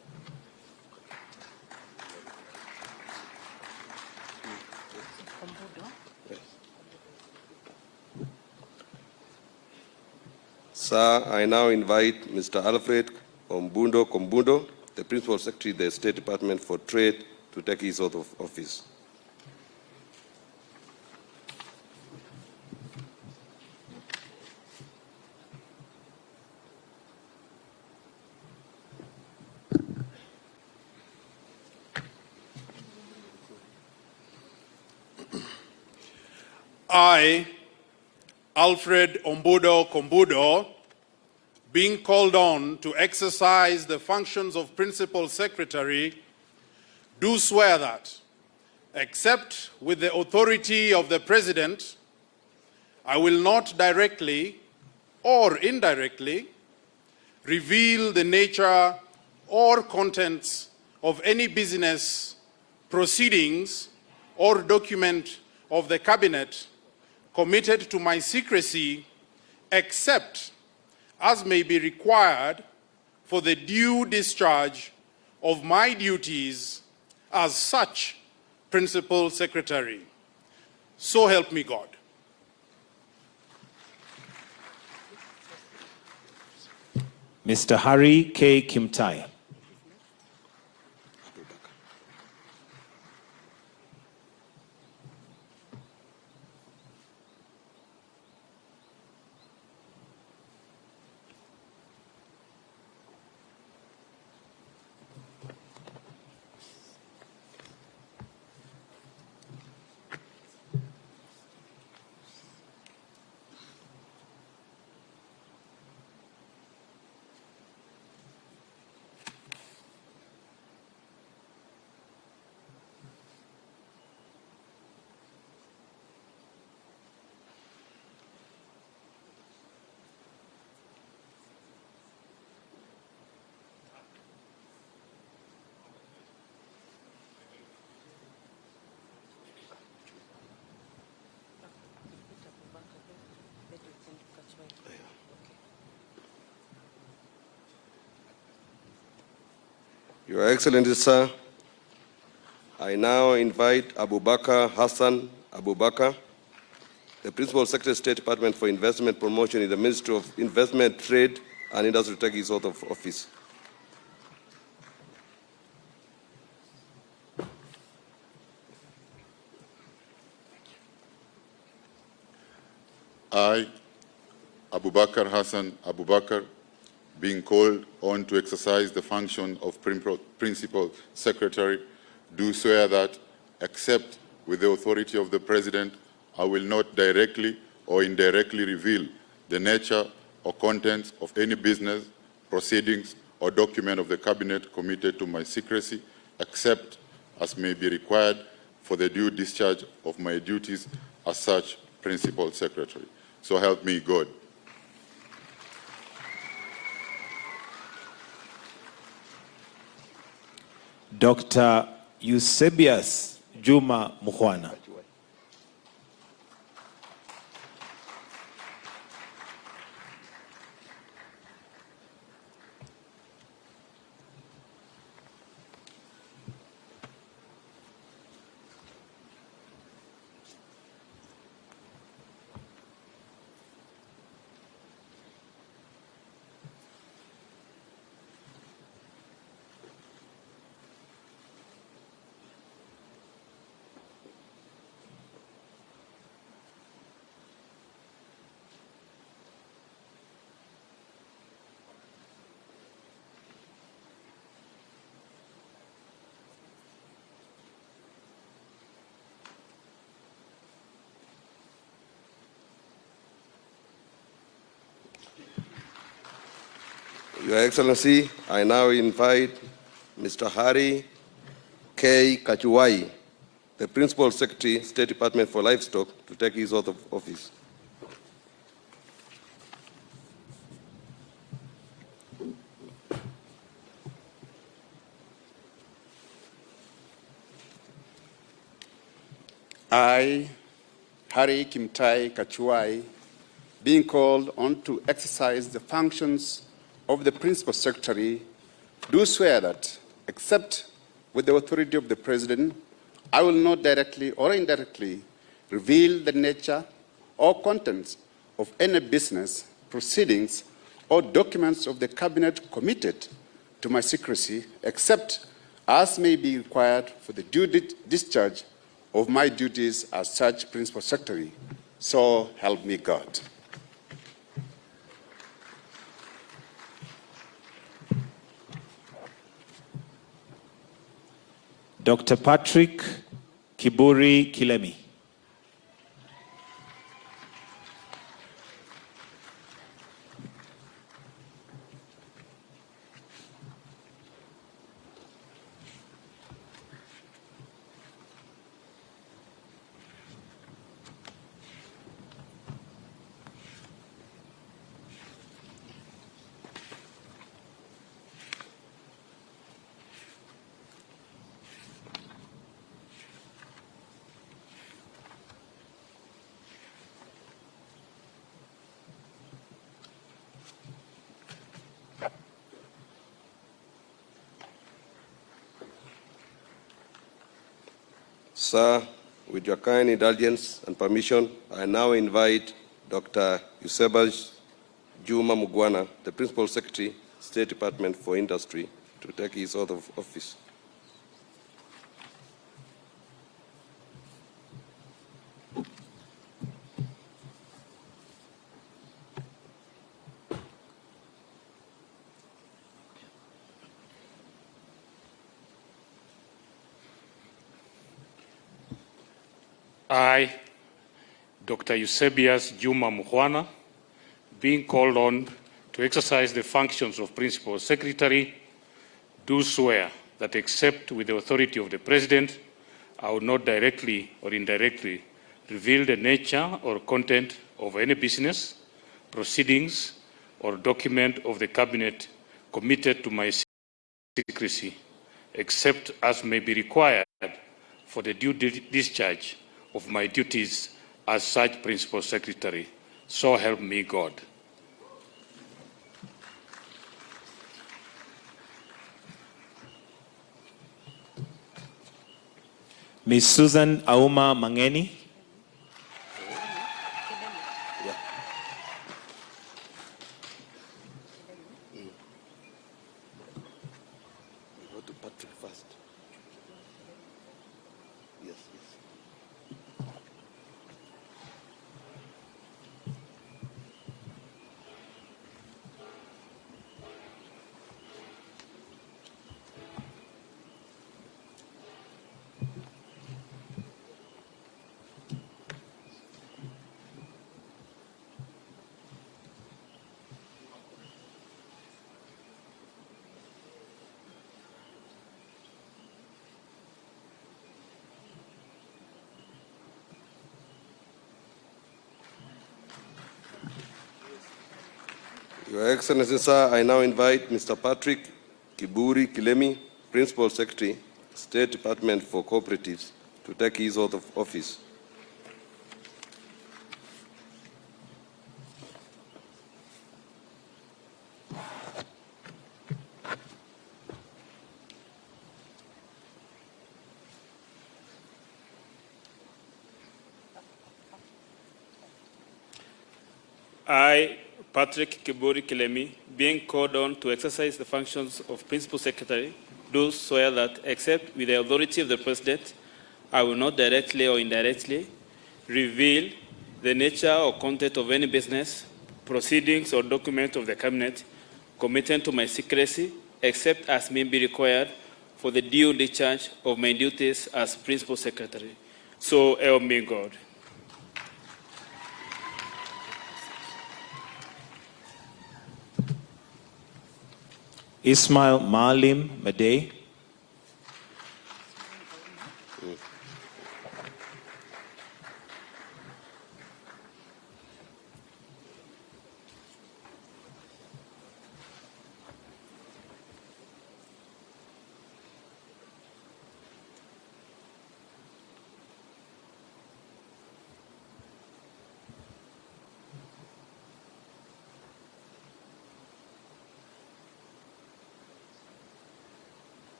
Sir, I now invite Mr. Alfred Kombundo, the Principal Secretary of the State Department for Trade, to take his oath of office. I, Alfred Kombundo, being called on to exercise the functions of Principal Secretary, do swear that, except with the authority of the President, I will not directly or indirectly reveal the nature or contents of any business, proceedings, or document of the Cabinet committed to my secrecy, except as may be required for the due discharge of my duties as such Principal Secretary. So help me God. Mr. Harry K. Kimtai. Your Excellency, sir, I now invite Abubakar Hassan Abubakar, the Principal Secretary, State Department for Investment Promotion in the Ministry of Investment, Trade and Industry, to take his oath of office. I, Abubakar Hassan Abubakar, being called on to exercise the function of Principal Secretary, do swear that, except with the authority of the President, I will not directly or indirectly reveal the nature or contents of any business, proceedings, or document of the Cabinet committed to my secrecy, except as may be required for the due discharge of my duties as such Principal Secretary. So help me God. Dr. Eusebius Juma Mukhwana. Your Excellency, I now invite Mr. Harry K. Kachuai, the Principal Secretary, State Department for Livestock, to take his oath of office. I, Harry Kimtai Kachuai, being called on to exercise the functions of the Principal Secretary, do swear that, except with the authority of the President, I will not directly or indirectly reveal the nature or contents of any business, proceedings, or documents of the cabinet committed to my secrecy, except as may be required for the due discharge of my duties as such Principal Secretary. So help me God. Dr. Patrick Kiburi Kilemi. Sir, with your kind indulgence and permission, I now invite Dr. Eusebius Juma Mugwana, the Principal Secretary, State Department for Industry, to take his oath of office. I, Dr. Eusebius Juma Mugwana, being called on to exercise the functions of Principal Secretary, do swear that except with the authority of the President, I will not directly or indirectly reveal the nature or content of any business, proceedings, or document of the Cabinet committed to my secrecy, except as may be required for the due discharge of my duties as such Principal Secretary. So help me God. Ms. Susan Auma Mangeni. Go to Patrick first. Yes, yes. Your Excellency, sir, I now invite Mr. Patrick Kiburi Kilemi, Principal Secretary, State Department for Cooperatives, to take his oath of office. I, Patrick Kiburi Kilemi, being called on to exercise the functions of Principal Secretary, do swear that, except with the authority of the President, I will not directly or indirectly reveal the nature or content of any business, proceedings, or document of the Cabinet committed to my secrecy, except as may be required for the due discharge of my duties as Principal Secretary. So help me God. Ismail Maalim Madey.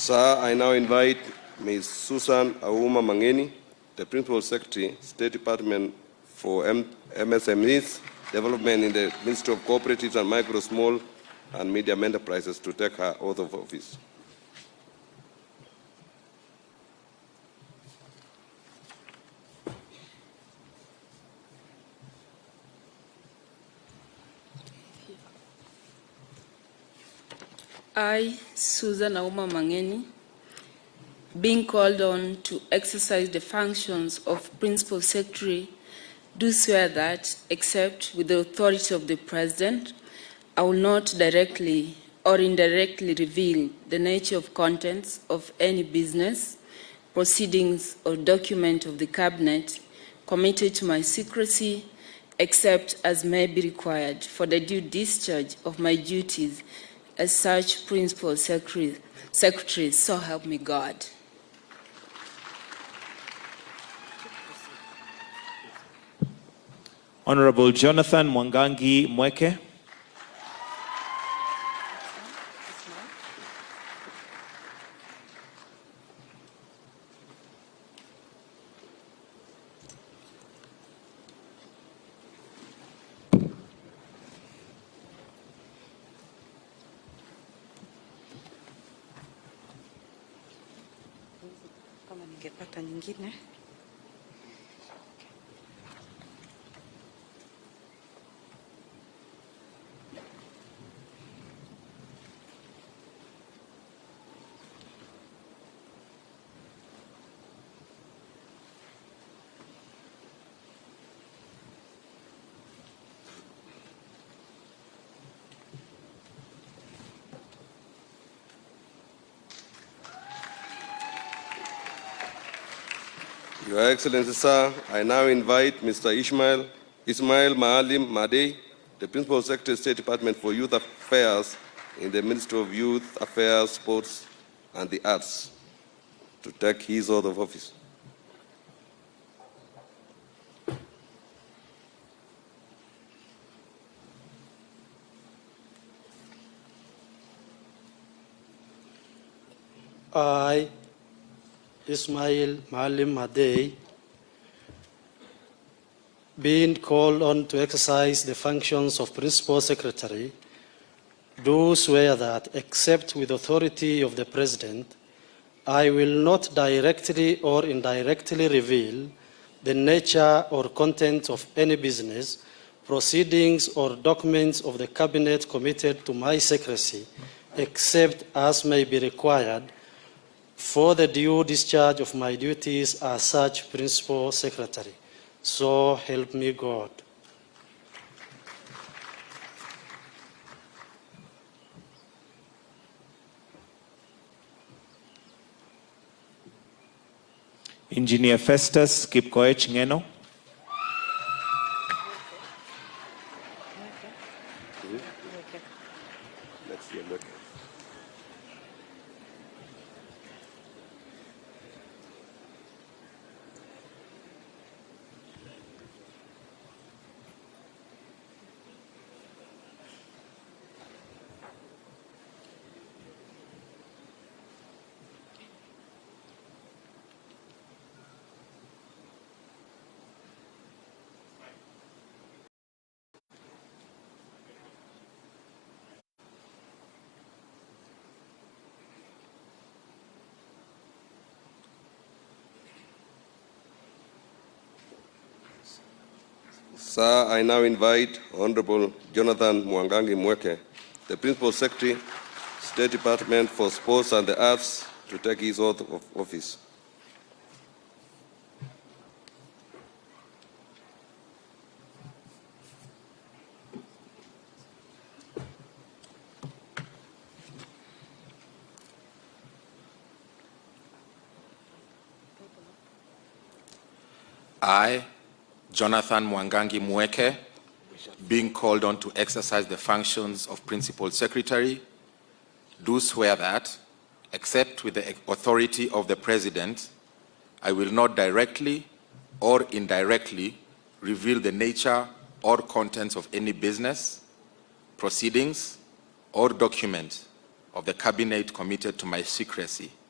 Sir, I now invite Ms. Susan Auma Mangeni, the Principal Secretary, State Department for MSMEs, Development in the Ministry of Cooperatives and Micro, Small and Medium Enterprises, to take her oath of office. I, Susan Auma Mangeni, being called on to exercise the functions of Principal Secretary, do swear that, except with the authority of the President, I will not directly or indirectly reveal the nature of contents of any business, proceedings, or document of the Cabinet committed to my secrecy, except as may be required for the due discharge of my duties as such Principal Secretary, so help me God. Honorable Jonathan Mwangangi Mweke. Kama ningepata nyingine. Your Excellency, sir, I now invite Mr. Ismail Maalim Madey, the Principal Secretary, State Department for Youth Affairs in the Ministry of Youth Affairs, Sports and the Arts, to take his oath of office. I, Ismail Maalim Madey, being called on to exercise the functions of Principal Secretary, do swear that, except with authority of the President, I will not directly or indirectly reveal the nature or content of any business, proceedings, or documents of the Cabinet committed to my secrecy, except as may be required for the due discharge of my duties as such Principal Secretary. So help me God. Engineer Festus Kipkoech Ngeno. Sir, I now invite Honorable Jonathan Mwangangi Mweke, the Principal Secretary, State Department for Sports and the Arts, to take his oath of office. I, Jonathan Mwangangi Mweke, being called on to exercise the functions of Principal Secretary, do swear that, except with the authority of the President, I will not directly or indirectly reveal the nature or contents of any business, proceedings, or document of the Cabinet committed to my secrecy,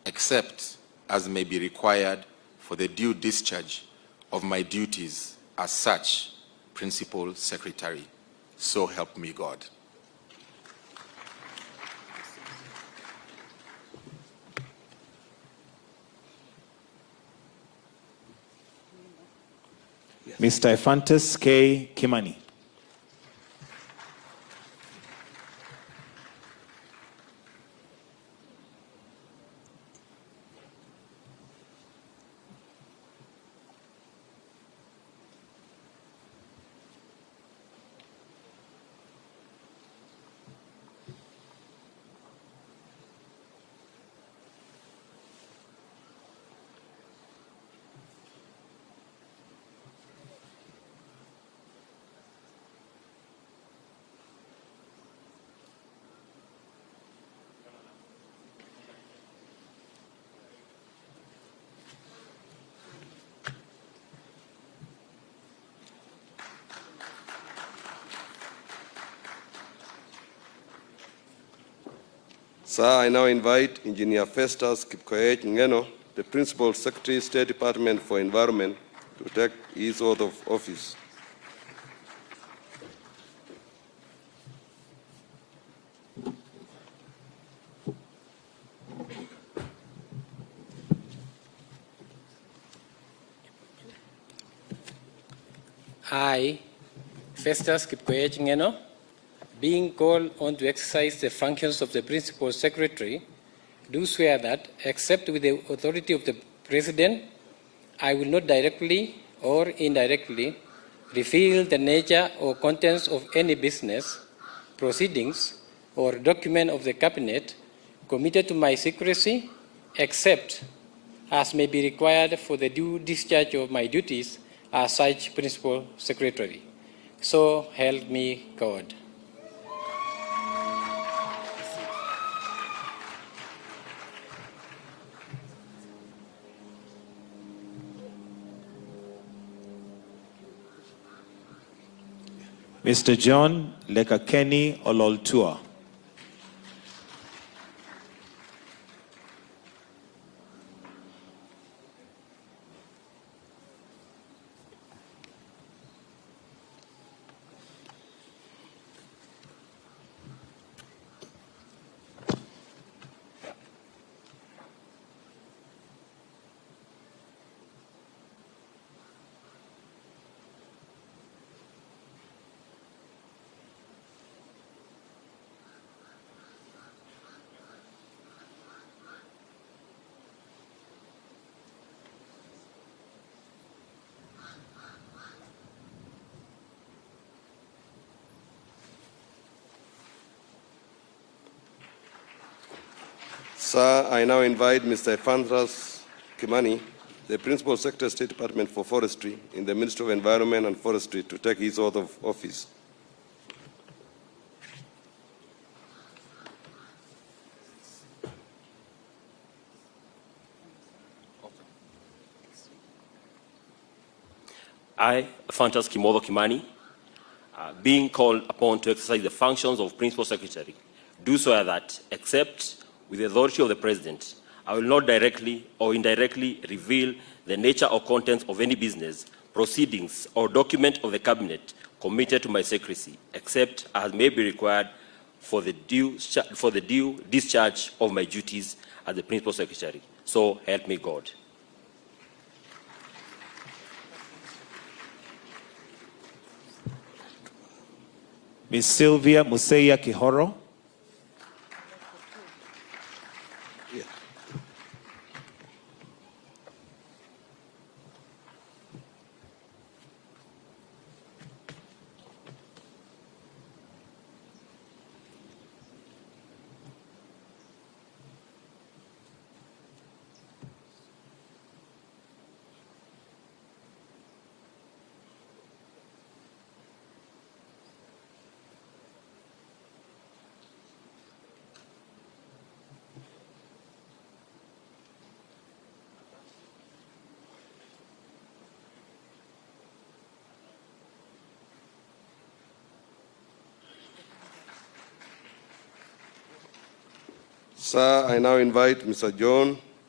except as may be required for the due discharge of my duties as such Principal Secretary. So help me God. Mr. Ephantus K. Kimani. Sir, I now invite Engineer Festus Kipkoech Ngeno, the Principal Secretary, State Department for Environment, to take his oath of office. I, Festus Kipkoech Ngeno, being called on to exercise the functions of the Principal Secretary, do swear that, except with the authority of the President, I will not directly or indirectly reveal the nature or contents of any business, proceedings, or document of the Cabinet committed to my secrecy, except as may be required for the due discharge of my duties as such Principal Secretary. So help me God. Mr. John Lekakeni Ololtua. Sir, I now invite Mr. Ephantus Kimani, the Principal Secretary, State Department for Forestry in the Ministry of Environment and Forestry, to take his oath of office. I, Ephantus Kimotho Kimani, being called upon to exercise the functions of Principal Secretary, do swear that, except with the authority of the President, I will not directly or indirectly reveal the nature or contents of any business, proceedings, or document of the Cabinet committed to my secrecy, except as may be required for the due discharge of my duties as the Principal Secretary. So help me God. Ms. Sylvia Museya Kihoro. Sir, I now invite Mr. John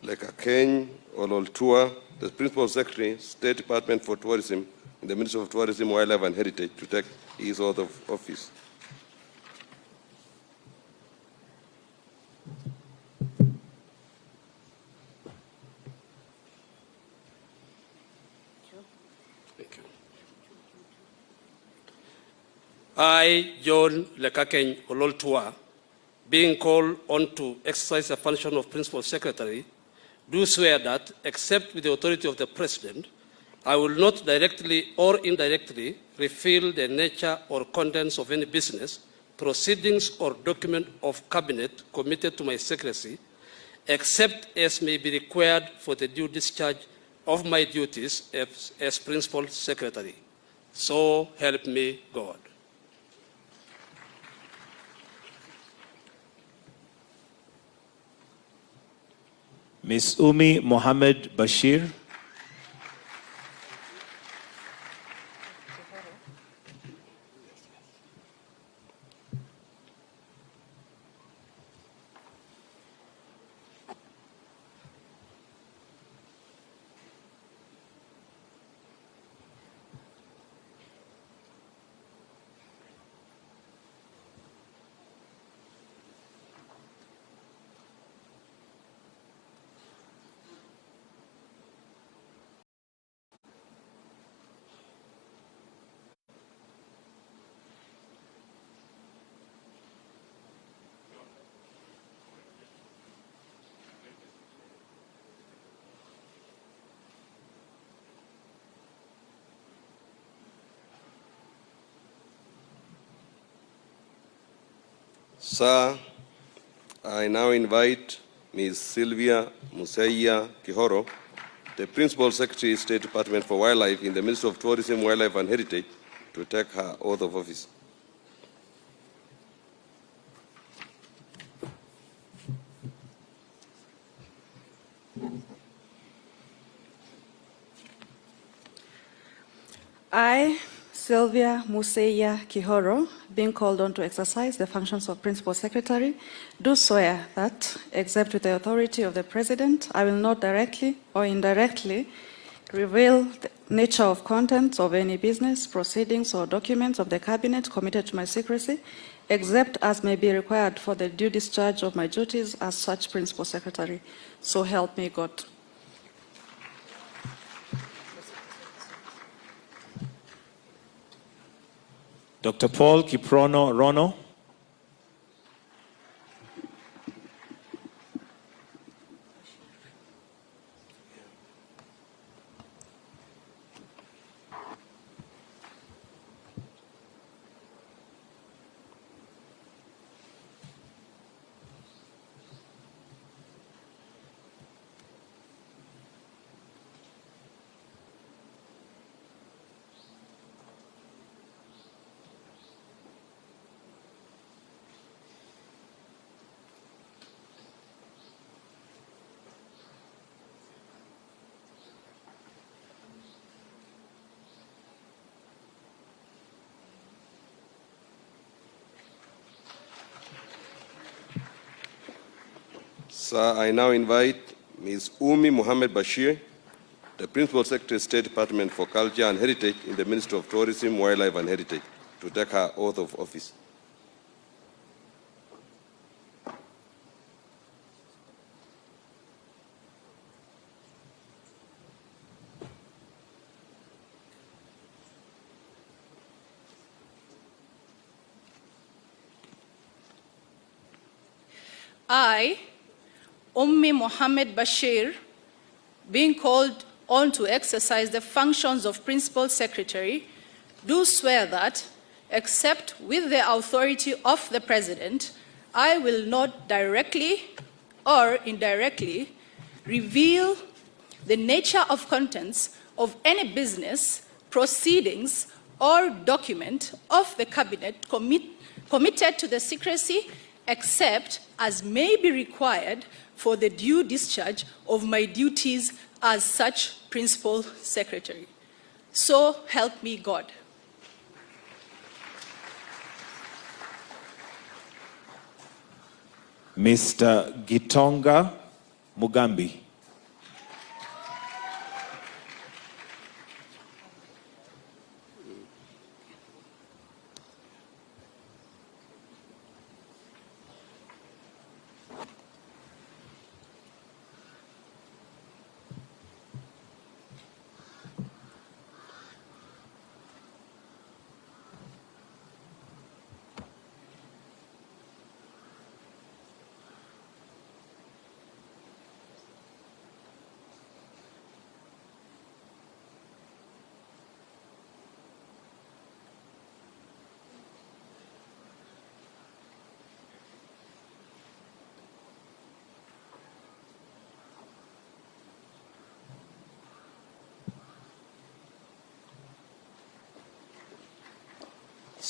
Lekakeny Ololtua, the Principal Secretary, State Department for Tourism, in the Ministry of Tourism, Wildlife and Heritage, to take his oath of office. I, John Lekakeny Ololtua, being called on to exercise the function of Principal Secretary, do swear that, except with the authority of the President, I will not directly or indirectly reveal the nature or contents of any business, proceedings, or document of Cabinet committed to my secrecy, except as may be required for the due discharge of my duties as Principal Secretary. So help me God. Ms. Umi Mohammed Bashir. Sir, I now invite Ms. Sylvia Museia Kihoro, the Principal Secretary, State Department for Wildlife in the Ministry of Tourism, Wildlife and Heritage, to take her oath of office. I, Sylvia Museia Kihoro, being called on to exercise the functions of Principal Secretary, do swear that, except with the authority of the President, I will not directly or indirectly reveal the nature of contents of any business, proceedings, or documents of the Cabinet committed to my secrecy, except as may be required for the due discharge of my duties as such Principal Secretary. So help me God. Dr. Paul Kiprono Rono. Sir, I now invite Ms. Umi Mohammed Bashir, the Principal Secretary, State Department for Culture and Heritage in the Ministry of Tourism, Wildlife and Heritage, to take her oath of office. I, Ummi Mohammed Bashir, being called on to exercise the functions of Principal Secretary, do swear that, except with the authority of the President, I will not directly or indirectly reveal the nature of contents of any business, proceedings, or document of the Cabinet committed to the secrecy, except as may be required for the due discharge of my duties as such Principal Secretary. So help me God. Mr. Gitonga Mugambi.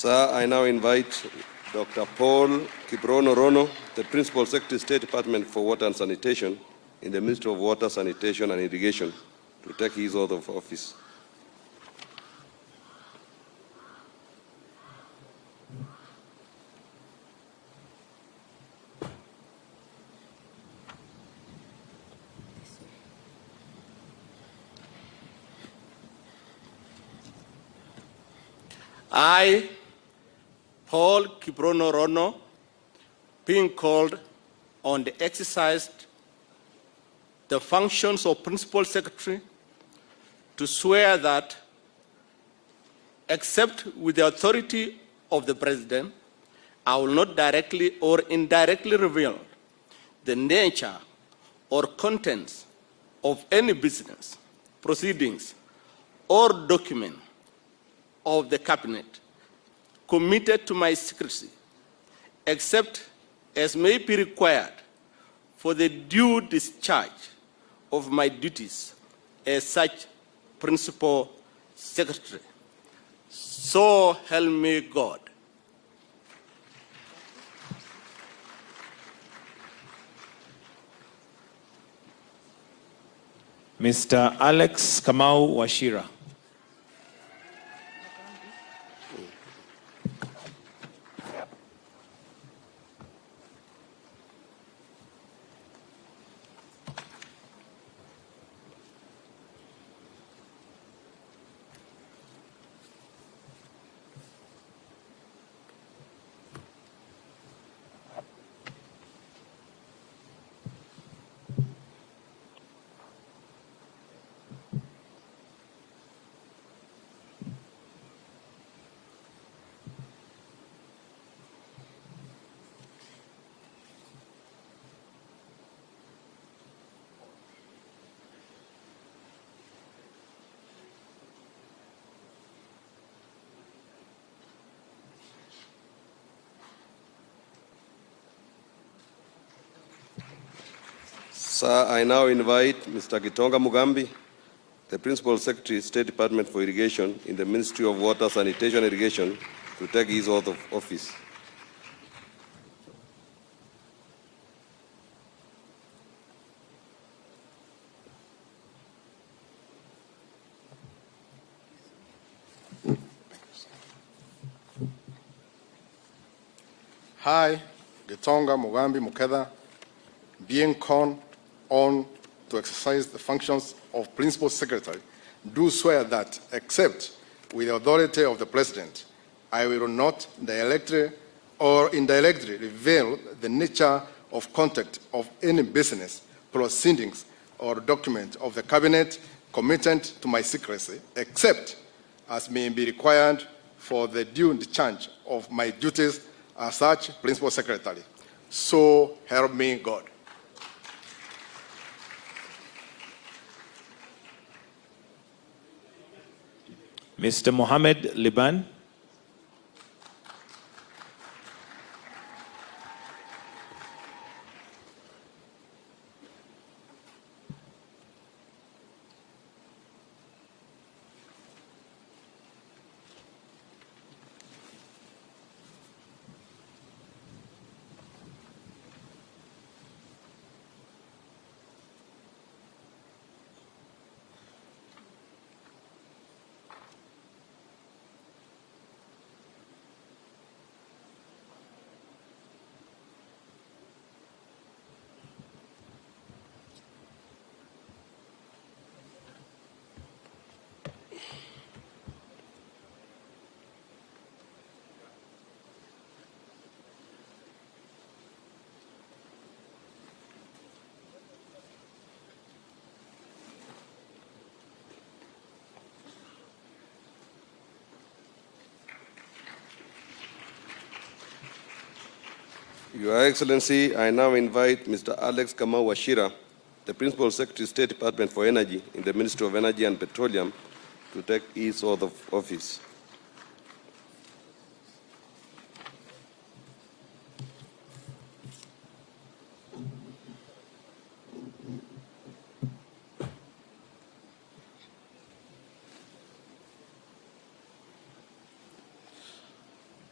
Sir, I now invite Dr. Paul Kibrono Rono, the Principal Secretary, State Department for Water and Sanitation in the Ministry of Water, Sanitation and Irrigation, to take his oath of office. I, Paul Kibrono Rono, being called on the exercise the functions of Principal Secretary, to swear that, except with the authority of the President, I will not directly or indirectly reveal the nature or contents of any business, proceedings, or document of the Cabinet committed to my secrecy, except as may be required for the due discharge of my duties as such Principal Secretary. So help me God. Mr. Alex Kamau Wachira. Sir, I now invite Mr. Gitonga Mugambi, the Principal Secretary, State Department for Irrigation in the Ministry of Water, Sanitation and Irrigation, to take his oath of office. I, Gitonga Mugambi Mukeda, being called on to exercise the functions of Principal Secretary, do swear that, except with the authority of the President, I will not directly or indirectly reveal the nature of content of any business, proceedings, or document of the Cabinet committed to my secrecy, except as may be required for the due discharge of my duties as such Principal Secretary. So help me God. Mr. Mohammed Liban. Your Excellency, I now invite Mr. Alex Kamau Wachira, the Principal Secretary, State Department for Energy in the Ministry of Energy and Petroleum, to take his oath of office.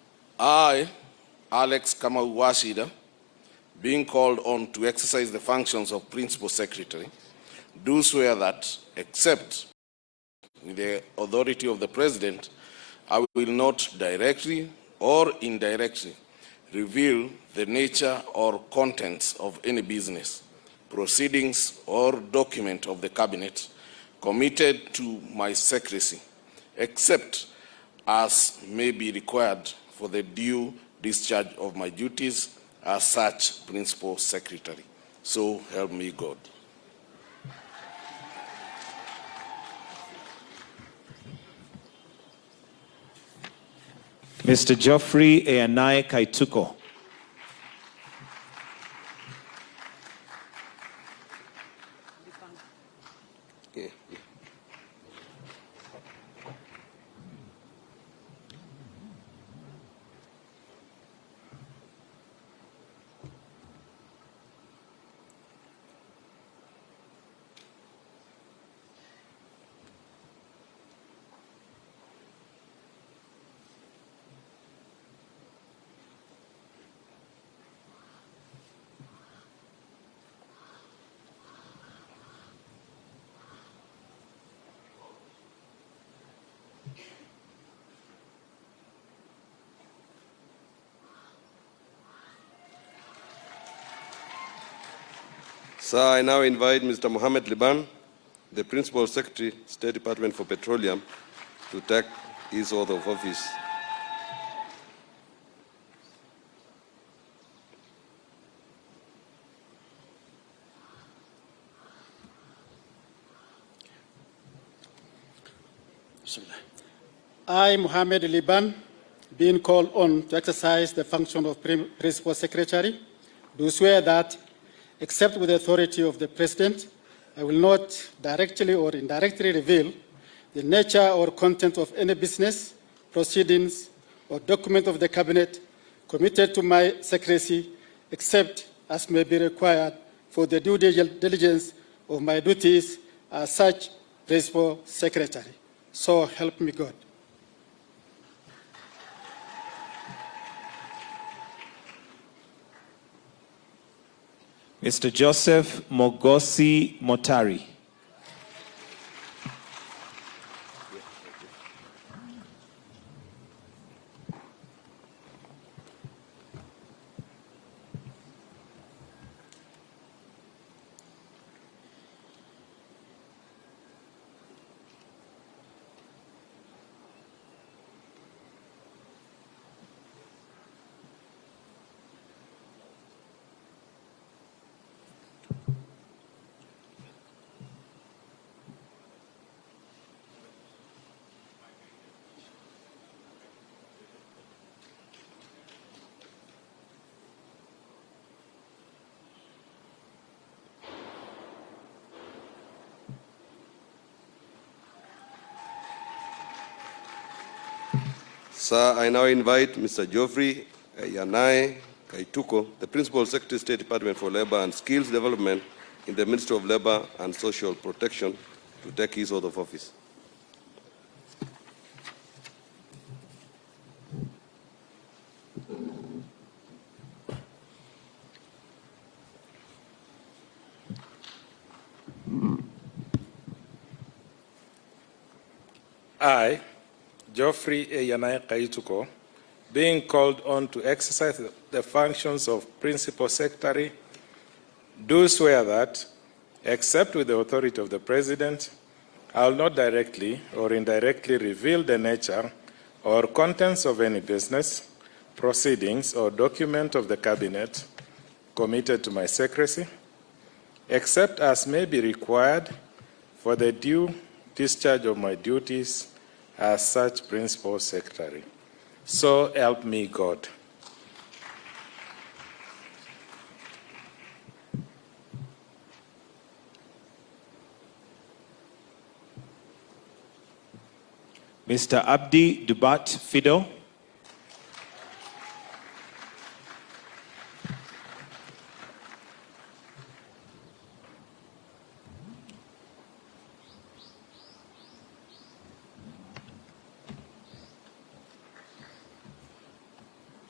I, Alex Kamau Washida, being called on to exercise the functions of Principal Secretary, do swear that, except with the authority of the President, I will not directly or indirectly reveal the nature or contents of any business, proceedings, or document of the Cabinet committed to my secrecy, except as may be required for the due discharge of my duties as such Principal Secretary. So help me God. Mr. Geoffrey Eyanai Kaituko. Sir, I now invite Mr. Mohammed Liban, the Principal Secretary, State Department for Petroleum, to take his oath of office. I, Mohammed Liban, being called on to exercise the function of Principal Secretary, do swear that, except with the authority of the President, I will not directly or indirectly reveal the nature or content of any business, proceedings, or document of the Cabinet committed to my secrecy, except as may be required for the due diligence of my duties as such Principal Secretary. So help me God. Mr. Joseph Mogosi Motari. Sir, I now invite Mr. Geoffrey Eyanai Kaituko, the Principal Secretary, State Department for Labor and Skills Development in the Ministry of Labor and Social Protection, to take his oath of office. I, Geoffrey Eyanai Kaituko, being called on to exercise the functions of Principal Secretary, do swear that, except with the authority of the President, I will not directly or indirectly reveal the nature or contents of any business, proceedings, or document of the Cabinet committed to my secrecy, except as may be required for the due discharge of my duties as such Principal Secretary. So help me God. Mr. Abdi Dubat Fido.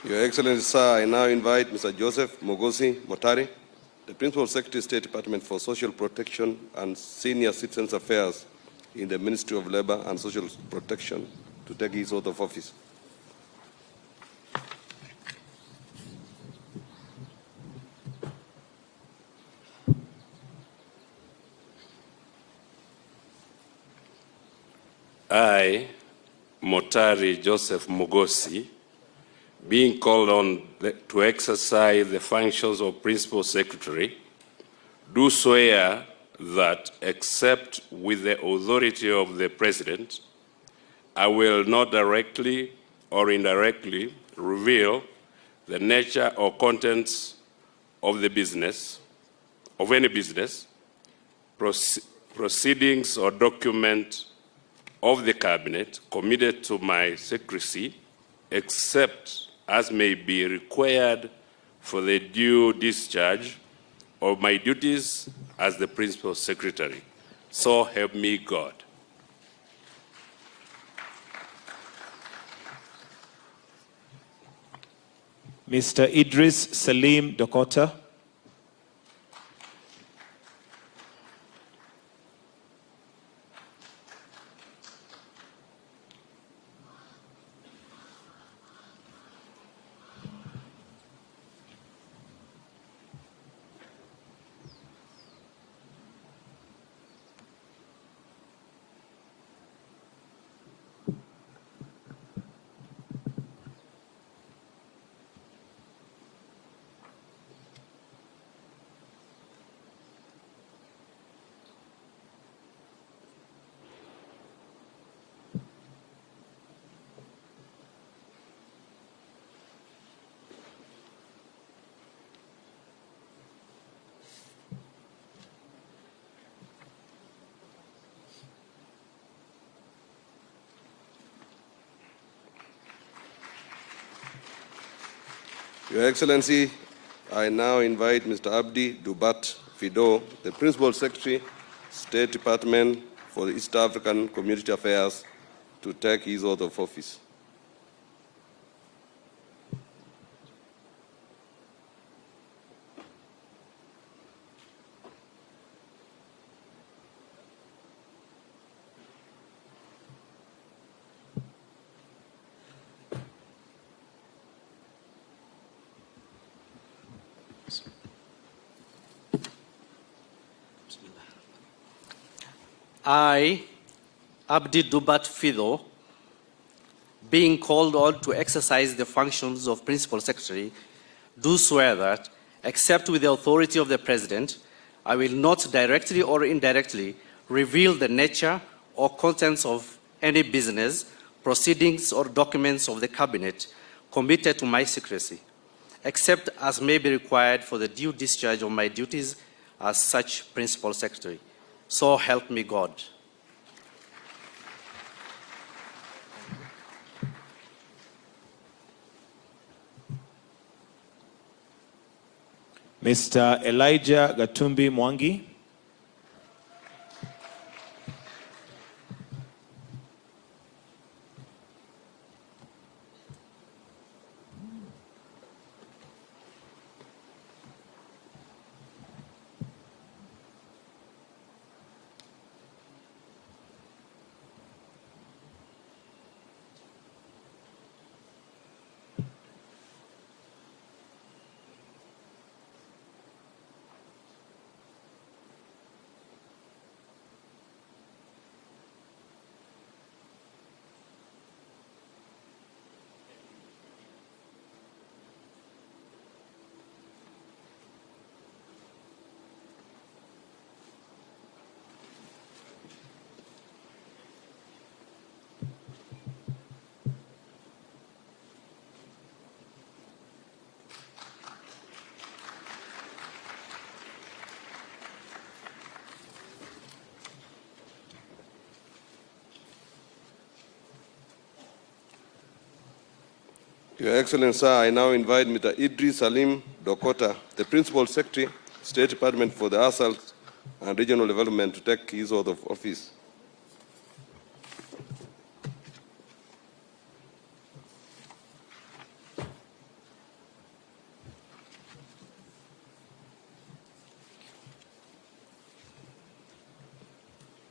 Your Excellency, sir, I now invite Mr. Joseph Mogosi Motari, the Principal Secretary, State Department for Social Protection and Senior Citizens Affairs in the Ministry of Labor and Social Protection, to take his oath of office. I, Motari Joseph Mogosi, being called on to exercise the functions of Principal Secretary, do swear that, except with the authority of the President, I will not directly or indirectly reveal the nature or contents of the business, of any business, proceedings or document of the Cabinet committed to my secrecy, except as may be required for the due discharge of my duties as the Principal Secretary. So help me God. Mr. Idris Salim Dokota. Your Excellency, I now invite Mr. Abdi Dubat Fido, the Principal Secretary, State Department for the East African Community Affairs, to take his oath of office. I, Abdi Dubat Fido, being called on to exercise the functions of Principal Secretary, do swear that, except with the authority of the President, I will not directly or indirectly reveal the nature or contents of any business, proceedings, or documents of the Cabinet committed to my secrecy, except as may be required for the due discharge of my duties as such Principal Secretary. So help me God. Mr. Elijah Gatumbi Mwangi. Your Excellency, sir, I now invite Mr. Idris Salim Dokota, the Principal Secretary, State Department for the Assault and Regional Development, to take his oath of office.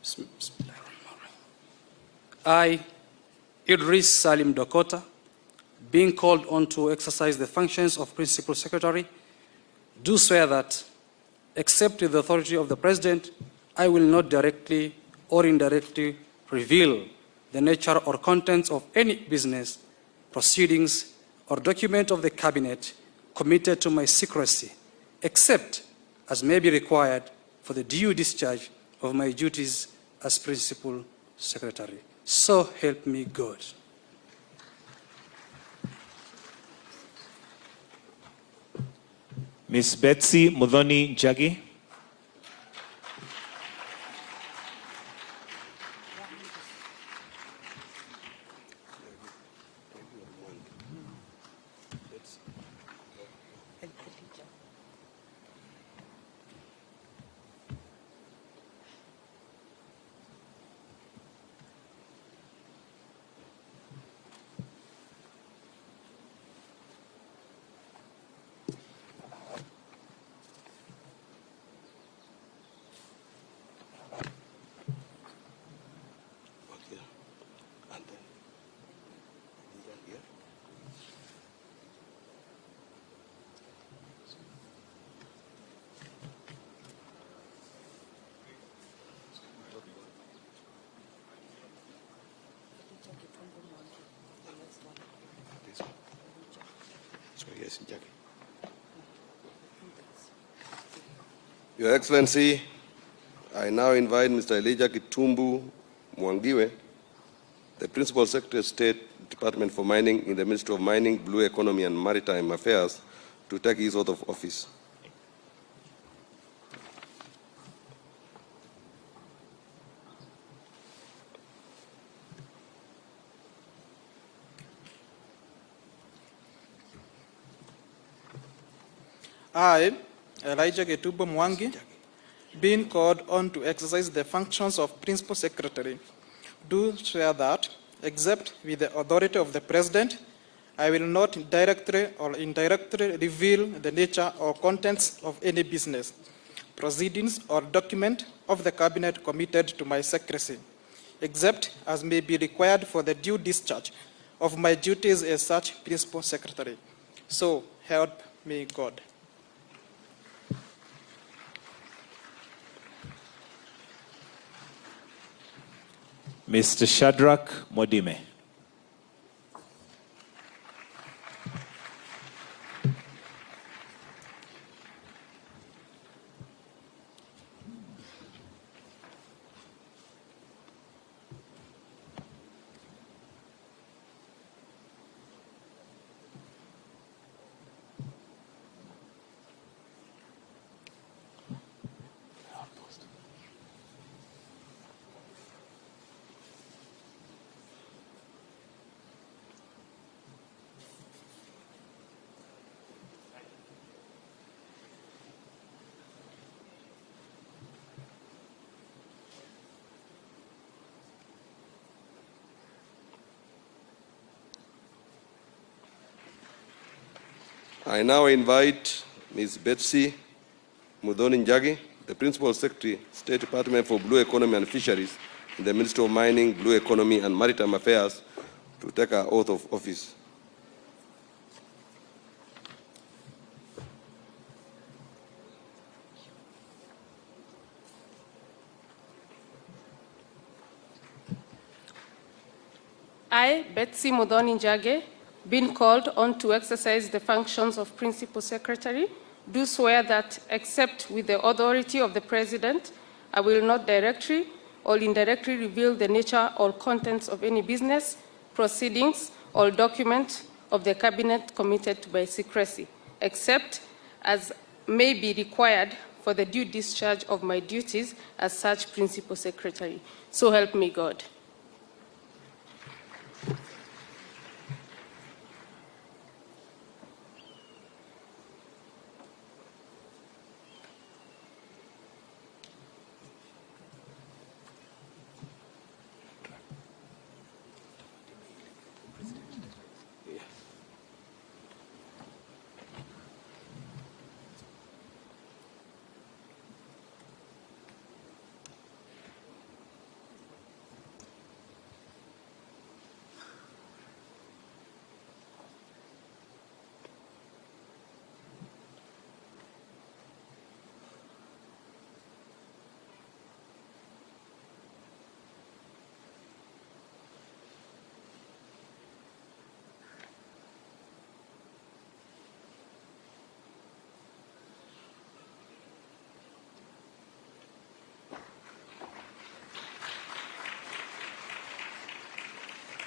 I, Idris Salim Dokota, being called on to exercise the functions of Principal Secretary, do swear that, except with the authority of the President, I will not directly or indirectly reveal the nature or contents of any business, proceedings, or document of the Cabinet committed to my secrecy, except as may be required for the due discharge of my duties as Principal Secretary. So help me God. Ms. Betsy Muthoni Njagi. Your Excellency, I now invite Mr. Elijah Kitumbu Mwangiwe, the Principal Secretary of State, Department for Mining in the Ministry of Mining, Blue Economy and Maritime Affairs, to take his oath of office. I, Elijah Ketubo Mwangi, being called on to exercise the functions of Principal Secretary, do swear that, except with the authority of the President, I will not directly or indirectly reveal the nature or contents of any business, proceedings, or document of the Cabinet committed to my secrecy, except as may be required for the due discharge of my duties as such Principal Secretary. So help me God. Mr. Shadrach Modime. I now invite Ms. Betsy Muthoni Njagi, the Principal Secretary, State Department for Blue Economy and Fisheries in the Ministry of Mining, Blue Economy and Maritime Affairs, to take her oath of office. I, Betsy Muthoni Njagi, being called on to exercise the functions of Principal Secretary, do swear that, except with the authority of the President, I will not directly or indirectly reveal the nature or contents of any business, proceedings, or document of the Cabinet committed to my secrecy, except as may be required for the due discharge of my duties as such Principal Secretary. So help me God.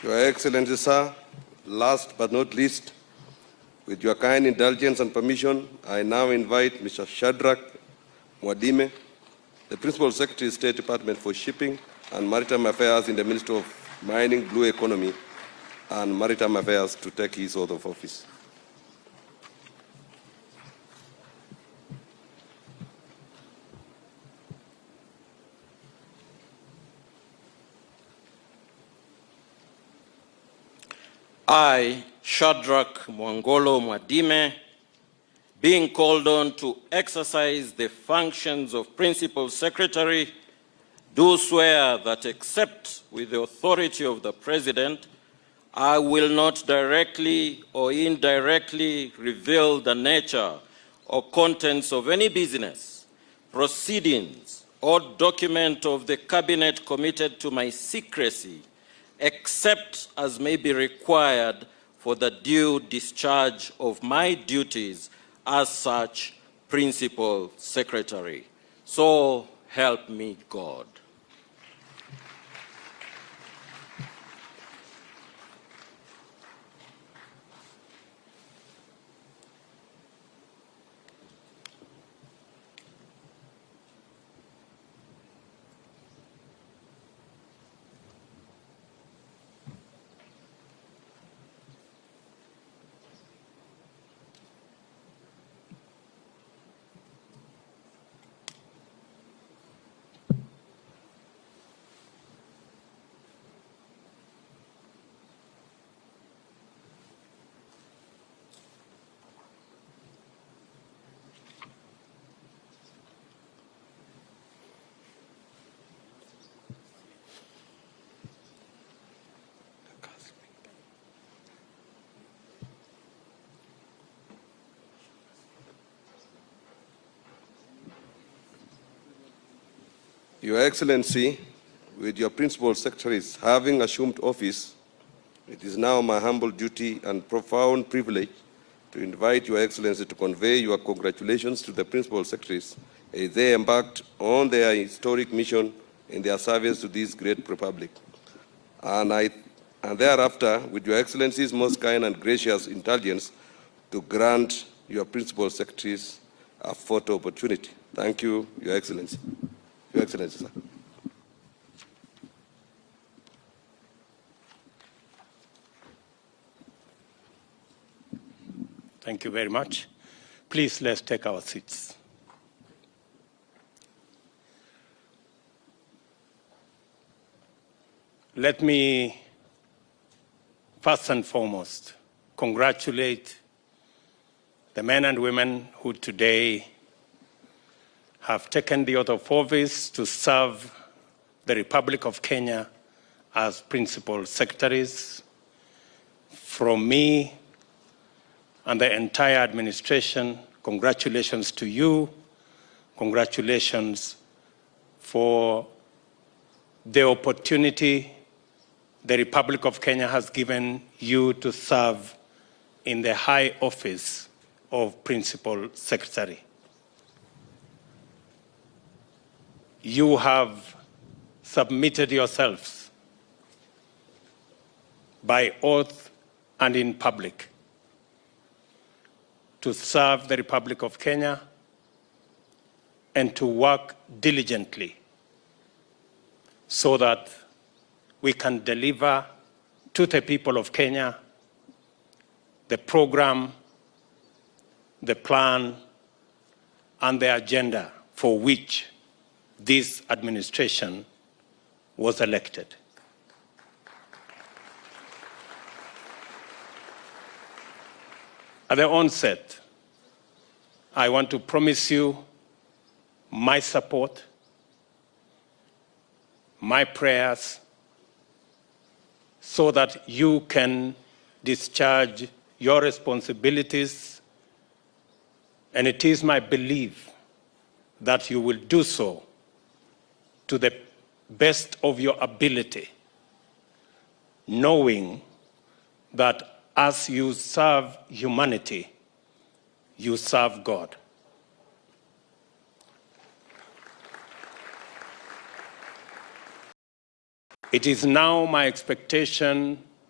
Your Excellency, sir, last but not least, with your kind indulgence and permission, I now invite Mr. Shadrach Mwadime, the Principal Secretary, State Department for Shipping and Maritime Affairs in the Ministry of Mining, Blue Economy and Maritime Affairs, to take his oath of office. I, Shadrach Mwangolo Mwadime, being called on to exercise the functions of Principal Secretary, do swear that except with the authority of the President, I will not directly or indirectly reveal the nature or contents of any business, proceedings, or document of the Cabinet committed to my secrecy, except as may be required for the due discharge of my duties as such Principal Secretary. So help me God. Your Excellency, with your Principal Secretaries having assumed office, it is now my humble duty and profound privilege to invite Your Excellency to convey your congratulations to the Principal Secretaries as they embarked on their historic mission in their service to this great republic. And thereafter, with Your Excellency's most kind and gracious indulgence, to grant your Principal Secretaries a photo opportunity. Thank you, Your Excellency. Your Excellency, sir. Thank you very much. Please, let's take our seats. Let me, first and foremost, congratulate the men and women who today have taken the oath of office to serve the Republic of Kenya as Principal Secretaries. From me and the entire administration, congratulations to you. Congratulations for the opportunity the Republic of Kenya has given you to serve in the high office of Principal Secretary. You have submitted yourselves by oath and in public to serve the Republic of Kenya and to work diligently so that we can deliver to the people of Kenya the program, the plan, and the agenda for which this administration was elected. At the onset, I want to promise you my support, my prayers, so that you can discharge your responsibilities. And it is my belief that you will do so to the best of your ability, knowing that as you serve humanity, you serve God. It is now my expectation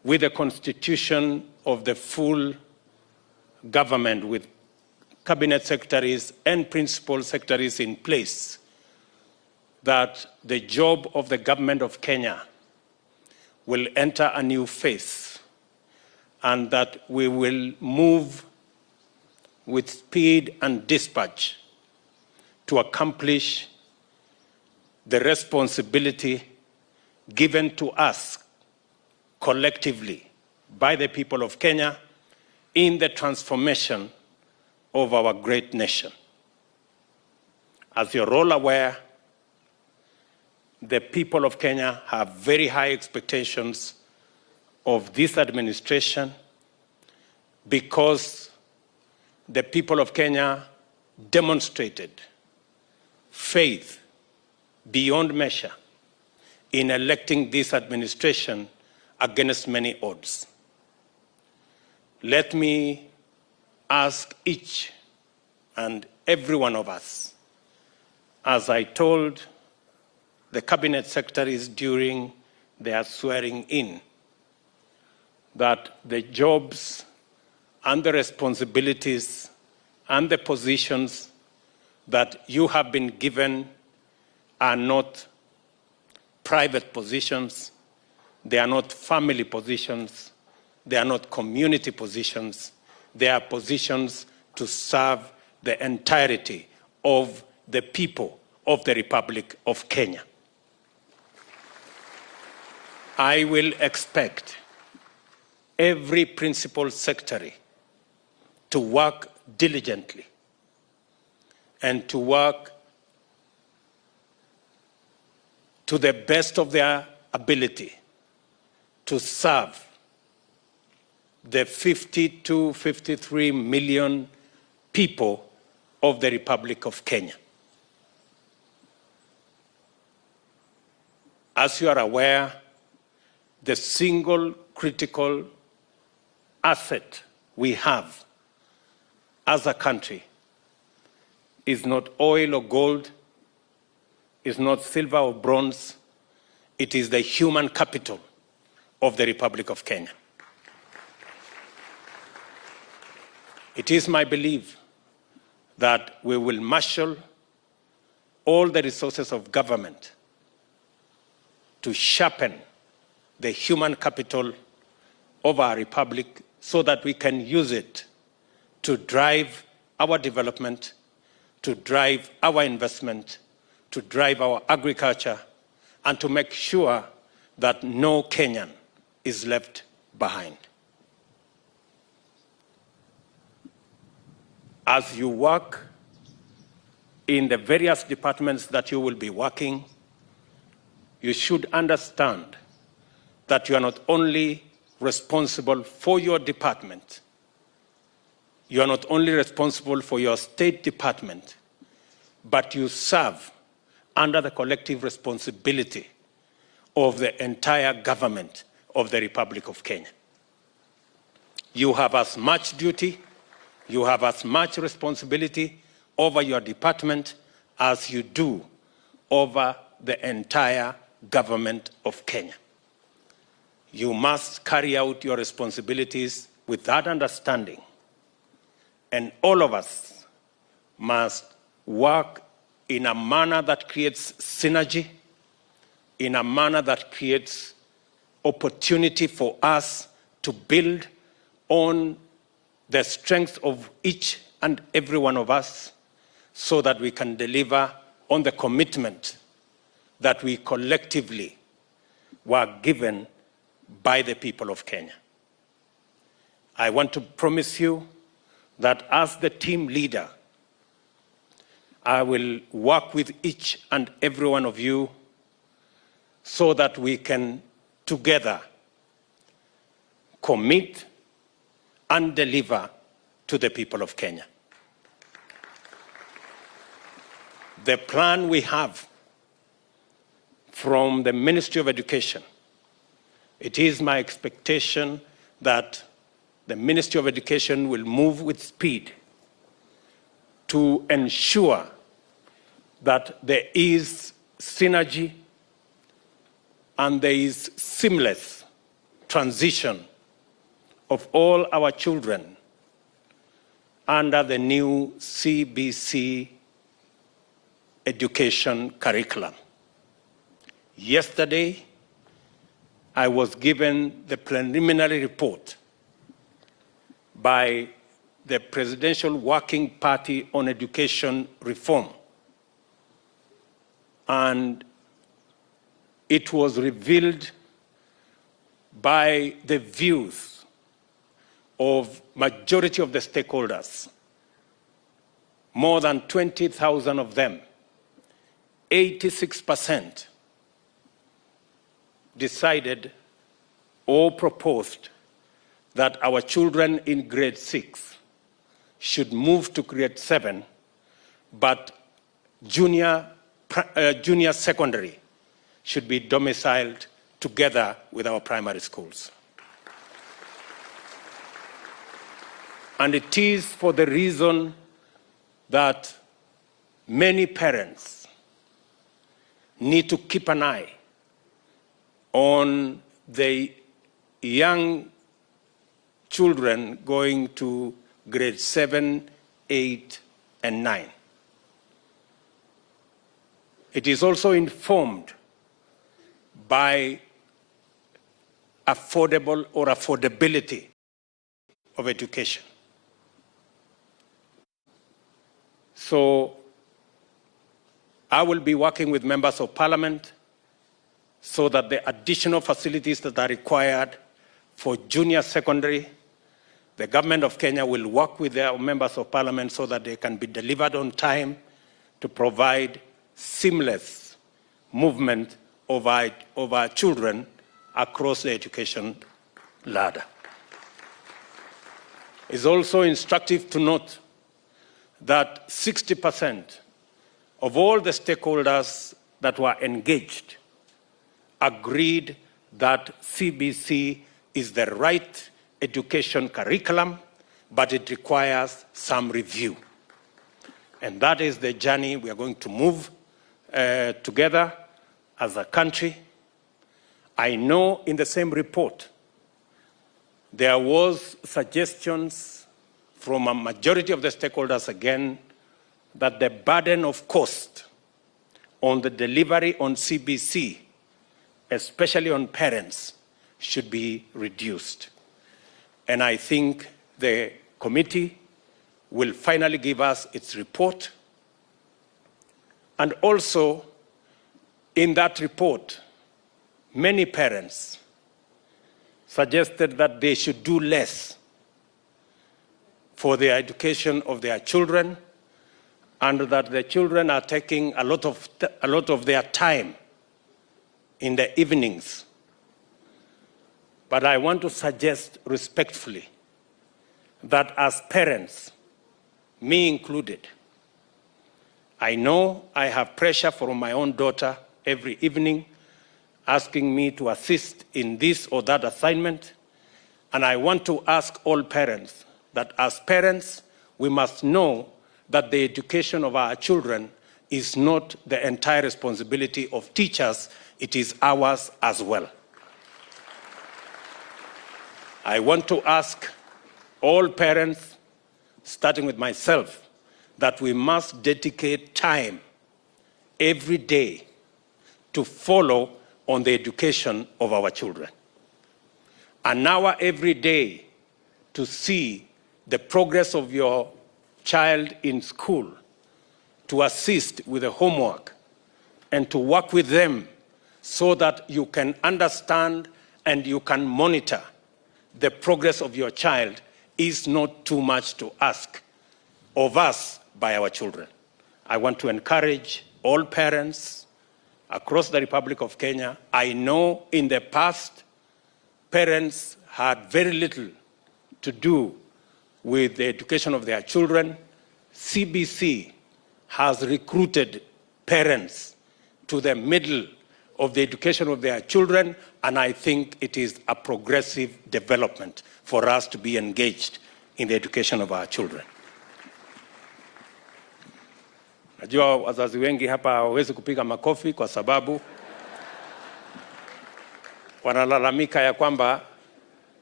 with the constitution of the full government, with cabinet secretaries and principal secretaries in place, that the job of the government of Kenya will enter a new phase, and that we will move with speed and dispatch to accomplish the responsibility given to us collectively by the people of Kenya in the transformation of our great nation. As you're all aware, the people of Kenya have very high expectations of this administration because the people of Kenya demonstrated faith beyond measure in electing this administration against many odds. Let me ask each and every one of us, as I told the cabinet secretaries during their swearing in, that the jobs and the responsibilities and the positions that you have been given are not private positions, they are not family positions, they are not community positions, they are positions to serve the entirety of the people of the Republic of Kenya. I will expect every principal secretary to work diligently and to work to the best of their ability to serve the 52, 53 million people of the Republic of Kenya. As you are aware, the single critical asset we have as a country is not oil or gold, is not silver or bronze, it is the human capital of the Republic of Kenya. It is my belief that we will marshal all the resources of government to sharpen the human capital of our republic so that we can use it to drive our development, to drive our investment, to drive our agriculture, and to make sure that no Kenyan is left behind. As you work in the various departments that you will be working, you should understand that you are not only responsible for your department, you are not only responsible for your state department, but you serve under the collective responsibility of the entire government of the Republic of Kenya. You have as much duty, you have as much responsibility over your department as you do over the entire government of Kenya. You must carry out your responsibilities with that understanding, and all of us must work in a manner that creates synergy, in a manner that creates opportunity for us to build on the strength of each and every one of us so that we can deliver on the commitment that we collectively were given by the people of Kenya. I want to promise you that as the team leader, I will work with each and every one of you so that we can together commit and deliver to the people of Kenya. The plan we have from the Ministry of Education, it is my expectation that the Ministry of Education will move with speed to ensure that there is synergy and there is seamless transition of all our children under the new CBC education curriculum. Yesterday, I was given the preliminary report by the Presidential Working Party on Education Reform. And it was revealed by the views of majority of the stakeholders, more than 20,000 of them, 86% decided or proposed that our children in grade 6 should move to grade 7, but junior secondary should be domiciled together with our primary schools. And it is for the reason that many parents need to keep an eye on the young children going to grade 7, 8, and 9. It is also informed by affordability of education. So I will be working with members of parliament so that the additional facilities that are required for junior secondary, the government of Kenya will work with their members of parliament so that they can be delivered on time to provide seamless movement of our children across the education ladder. It's also instructive to note that 60% of all the stakeholders that were engaged agreed that CBC is the right education curriculum, but it requires some review. And that is the journey we are going to move together as a country. I know in the same report there was suggestions from a majority of the stakeholders again that the burden of cost on the delivery on CBC, especially on parents, should be reduced. And I think the committee will finally give us its report. And also, in that report, many parents suggested that they should do less for the education of their children, and that the children are taking a lot of their time in the evenings. But I want to suggest respectfully that as parents, me included, I know I have pressure from my own daughter every evening asking me to assist in this or that assignment, and I want to ask all parents that as parents, we must know that the education of our children is not the entire responsibility of teachers, it is ours as well. I want to ask all parents, starting with myself, that we must dedicate time every day to follow on the education of our children. An hour every day to see the progress of your child in school, to assist with the homework, and to work with them so that you can understand and you can monitor the progress of your child is not too much to ask of us by our children. I want to encourage all parents across the Republic of Kenya. I know in the past, parents had very little to do with the education of their children. CBC has recruited parents to the middle of the education of their children, and I think it is a progressive development for us to be engaged in the education of our children. Najua wazazi wengi hapa hawawezi kupiga makofi kwa sababu wanalalamika ya kwamba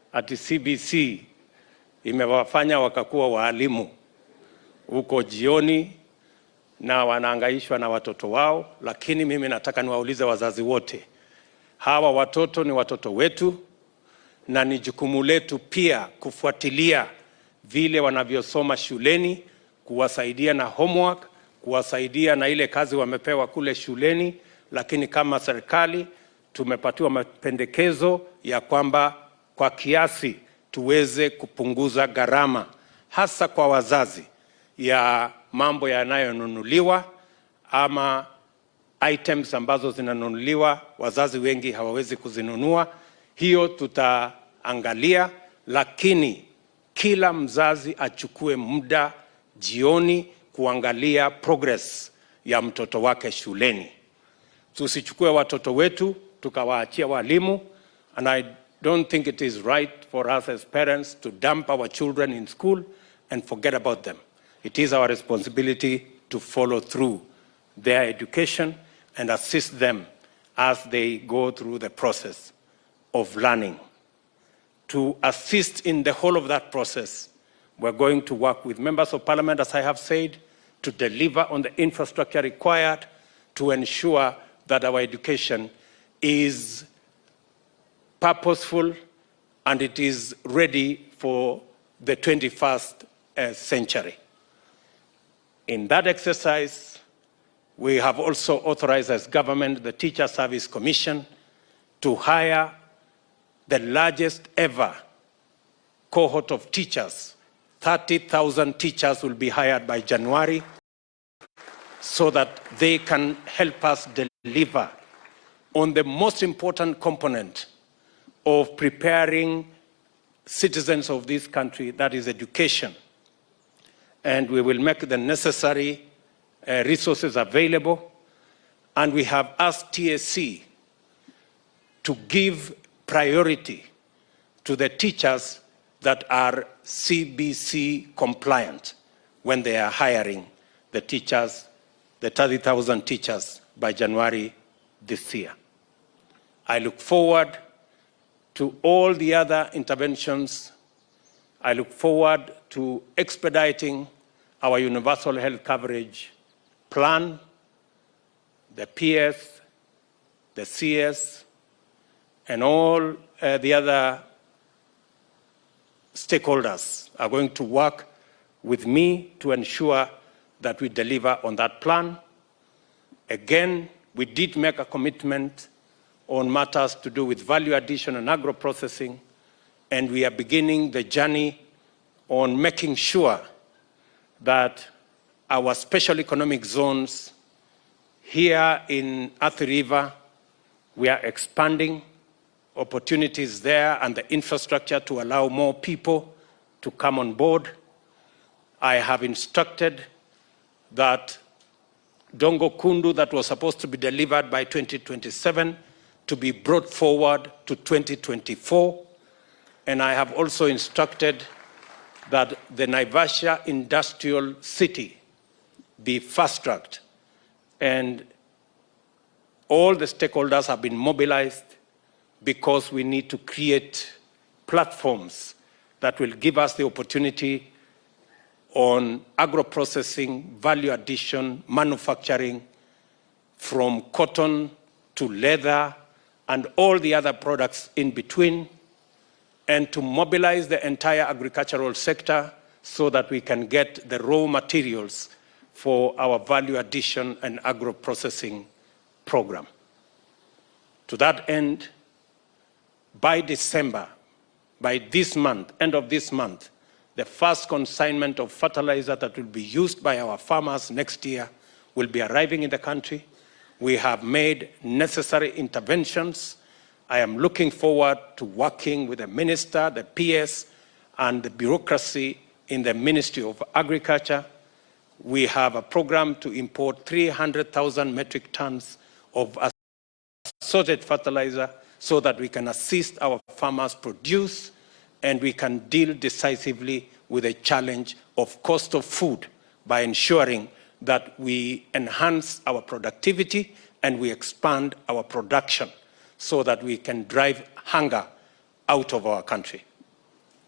ati CBC imewafanya wakakuwa waalimu huko jioni na wanaangaishwa na watoto wao, lakini mimi nataka niwaulize wazazi wote, hawa watoto ni watoto wetu na ni jukumu letu pia kufuatilia vile wanavyosoma shuleni, kuwasaidia na homework, kuwasaidia na ile kazi wamepewa kule shuleni. Lakini kama serikali tumepatiwa mapendekezo ya kwamba kwa kiasi tuweze kupunguza gharama hasa kwa wazazi ya mambo yanayonunuliwa ama items ambazo zinanunuliwa wazazi wengi hawawezi kuzinunua. Hiyo tutaangalia, lakini kila mzazi achukue muda jioni kuangalia progress ya mtoto wake shuleni. Tusichukue watoto wetu tukawaachia walimu, and I don't think it is right for us as parents to dump our children in school and forget about them. It is our responsibility to follow through their education and assist them as they go through the process of learning. To assist in the whole of that process, we're going to work with members of parliament, as I have said, to deliver on the infrastructure required to ensure that our education is purposeful and it is ready for the 21st century. In that exercise, we have also authorized as government the Teacher Service Commission to hire the largest ever cohort of teachers. 30,000 teachers will be hired by January so that they can help us deliver on the most important component of preparing citizens of this country, that is education. And we will make the necessary resources available. And we have asked TSC to give priority to the teachers that are CBC compliant when they are hiring the teachers, the 30,000 teachers by January this year. I look forward to all the other interventions. I look forward to expediting our universal health coverage plan, the PS, the CS, and all the other stakeholders are going to work with me to ensure that we deliver on that plan. Again, we did make a commitment on matters to do with value addition and agro-processing, and we are beginning the journey on making sure that our special economic zones here in Athi River, we are expanding opportunities there and the infrastructure to allow more people to come on board. I have instructed that Dongo Kundu, that was supposed to be delivered by 2027, to be brought forward to 2024. And I have also instructed that the Naivasha Industrial City be fast-tracked. And all the stakeholders have been mobilized because we need to create platforms that will give us the opportunity on agro-processing, value addition, manufacturing, from cotton to leather and all the other products in between, and to mobilize the entire agricultural sector so that we can get the raw materials for our value addition and agro-processing program. To that end, by December, by this month, end of this month, the first consignment of fertilizer that will be used by our farmers next year will be arriving in the country. We have made necessary interventions. I am looking forward to working with the minister, the PS, and the bureaucracy in the Ministry of Agriculture. We have a program to import 300,000 metric tons of assorted fertilizer so that we can assist our farmers produce and we can deal decisively with the challenge of cost of food by ensuring that we enhance our productivity and we expand our production so that we can drive hunger out of our country.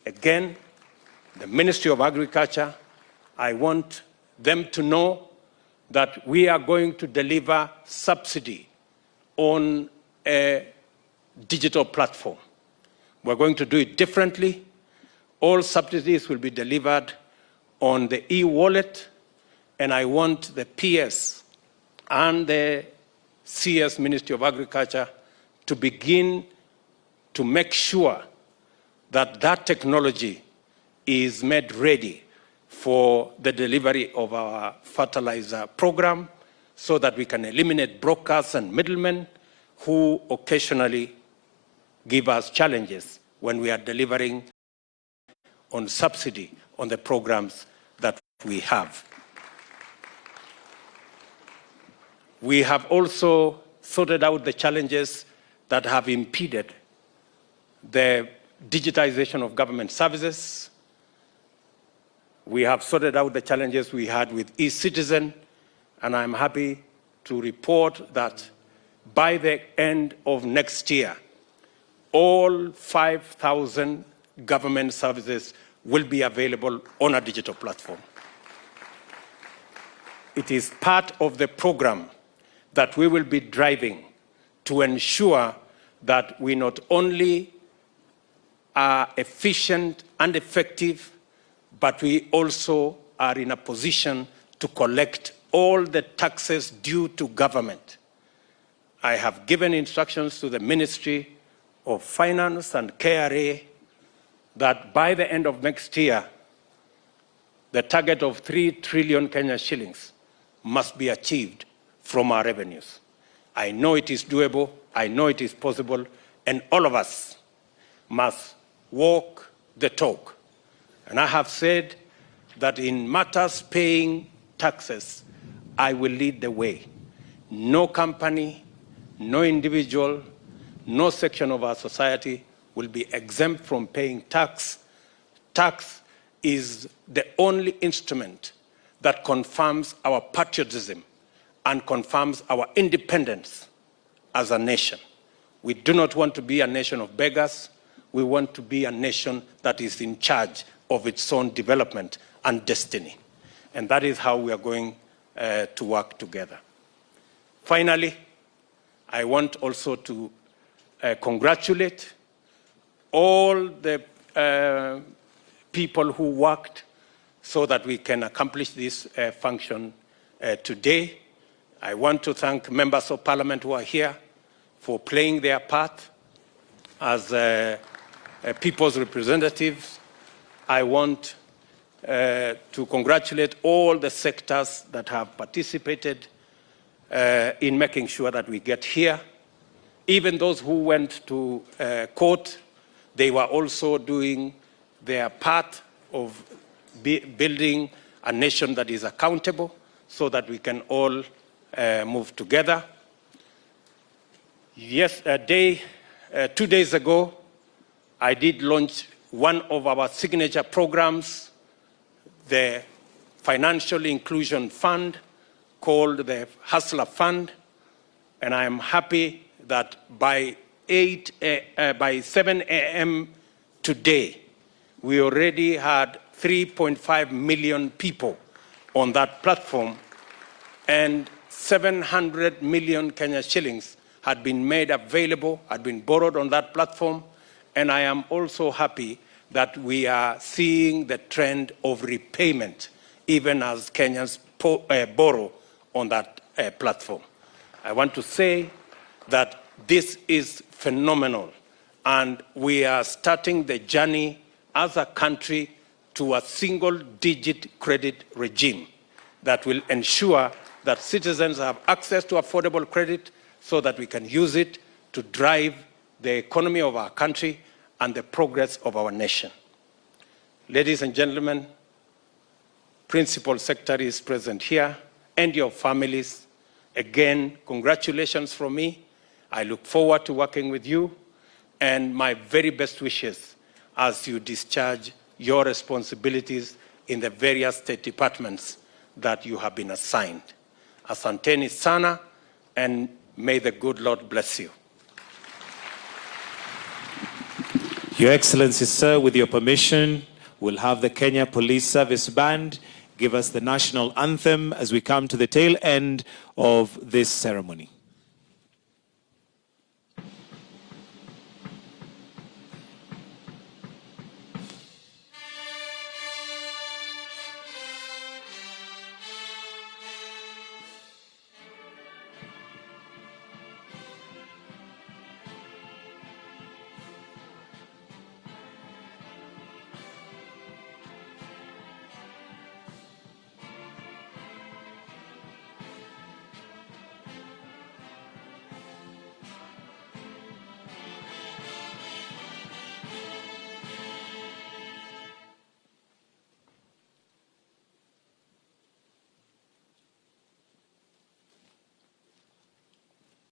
Again, the Ministry of Agriculture, I want them to know that we are going to deliver subsidy on a digital platform. We're going to do it differently. All subsidies will be delivered on the e-wallet, and I want the PS and the CS Ministry of Agriculture to begin to make sure that that technology is made ready for the delivery of our fertilizer program so that we can eliminate brokers and middlemen who occasionally give us challenges when we are delivering on subsidy on the programs that we have. We have also sorted out the challenges that have impeded the digitization of government services. We have sorted out the challenges we had with e-citizen, and I'm happy to report that by the end of next year, all 5,000 government services will be available on a digital platform. It is part of the program that we will be driving to ensure that we not only are efficient and effective, but we also are in a position to collect all the taxes due to government. I have given instructions to the Ministry of Finance and KRA that by the end of next year, the target of 3 trillion Kenya shillings must be achieved from our revenues. I know it is doable, I know it is possible, and all of us must walk the talk. And I have said that in matters paying taxes, I will lead the way. No company, no individual, no section of our society will be exempt from paying tax. Tax is the only instrument that confirms our patriotism and confirms our independence as a nation. We do not want to be a nation of beggars. We want to be a nation that is in charge of its own development and destiny. And that is how we are going to work together. Finally, I want also to congratulate all the people who worked so that we can accomplish this function today. I want to thank members of parliament who are here for playing their part as people's representatives. I want to congratulate all the sectors that have participated in making sure that we get here. Even those who went to court, they were also doing their part of building a nation that is accountable so that we can all move together. Yes, 2 days ago, I did launch one of our signature programs, the Financial Inclusion Fund, called the Hustler Fund, and I am happy that by 7 a.m. today, we already had 3.5 million people on that platform, and 700 million Kenya shillings had been made available, had been borrowed on that platform, and I am also happy that we are seeing the trend of repayment, even as Kenyans borrow on that platform. I want to say that this is phenomenal, and we are starting the journey as a country to a single-digit credit regime that will ensure that citizens have access to affordable credit so that we can use it to drive the economy of our country and the progress of our nation. Ladies and gentlemen, Principal Secretaries present here, and your families, again, congratulations from me. I look forward to working with you, and my very best wishes as you discharge your responsibilities in the various state departments that you have been assigned. Asanteni sana, and may the good Lord bless you. Your Excellency, sir, with your permission, we'll have the Kenya Police Service Band give us the national anthem as we come to the tail end of this ceremony.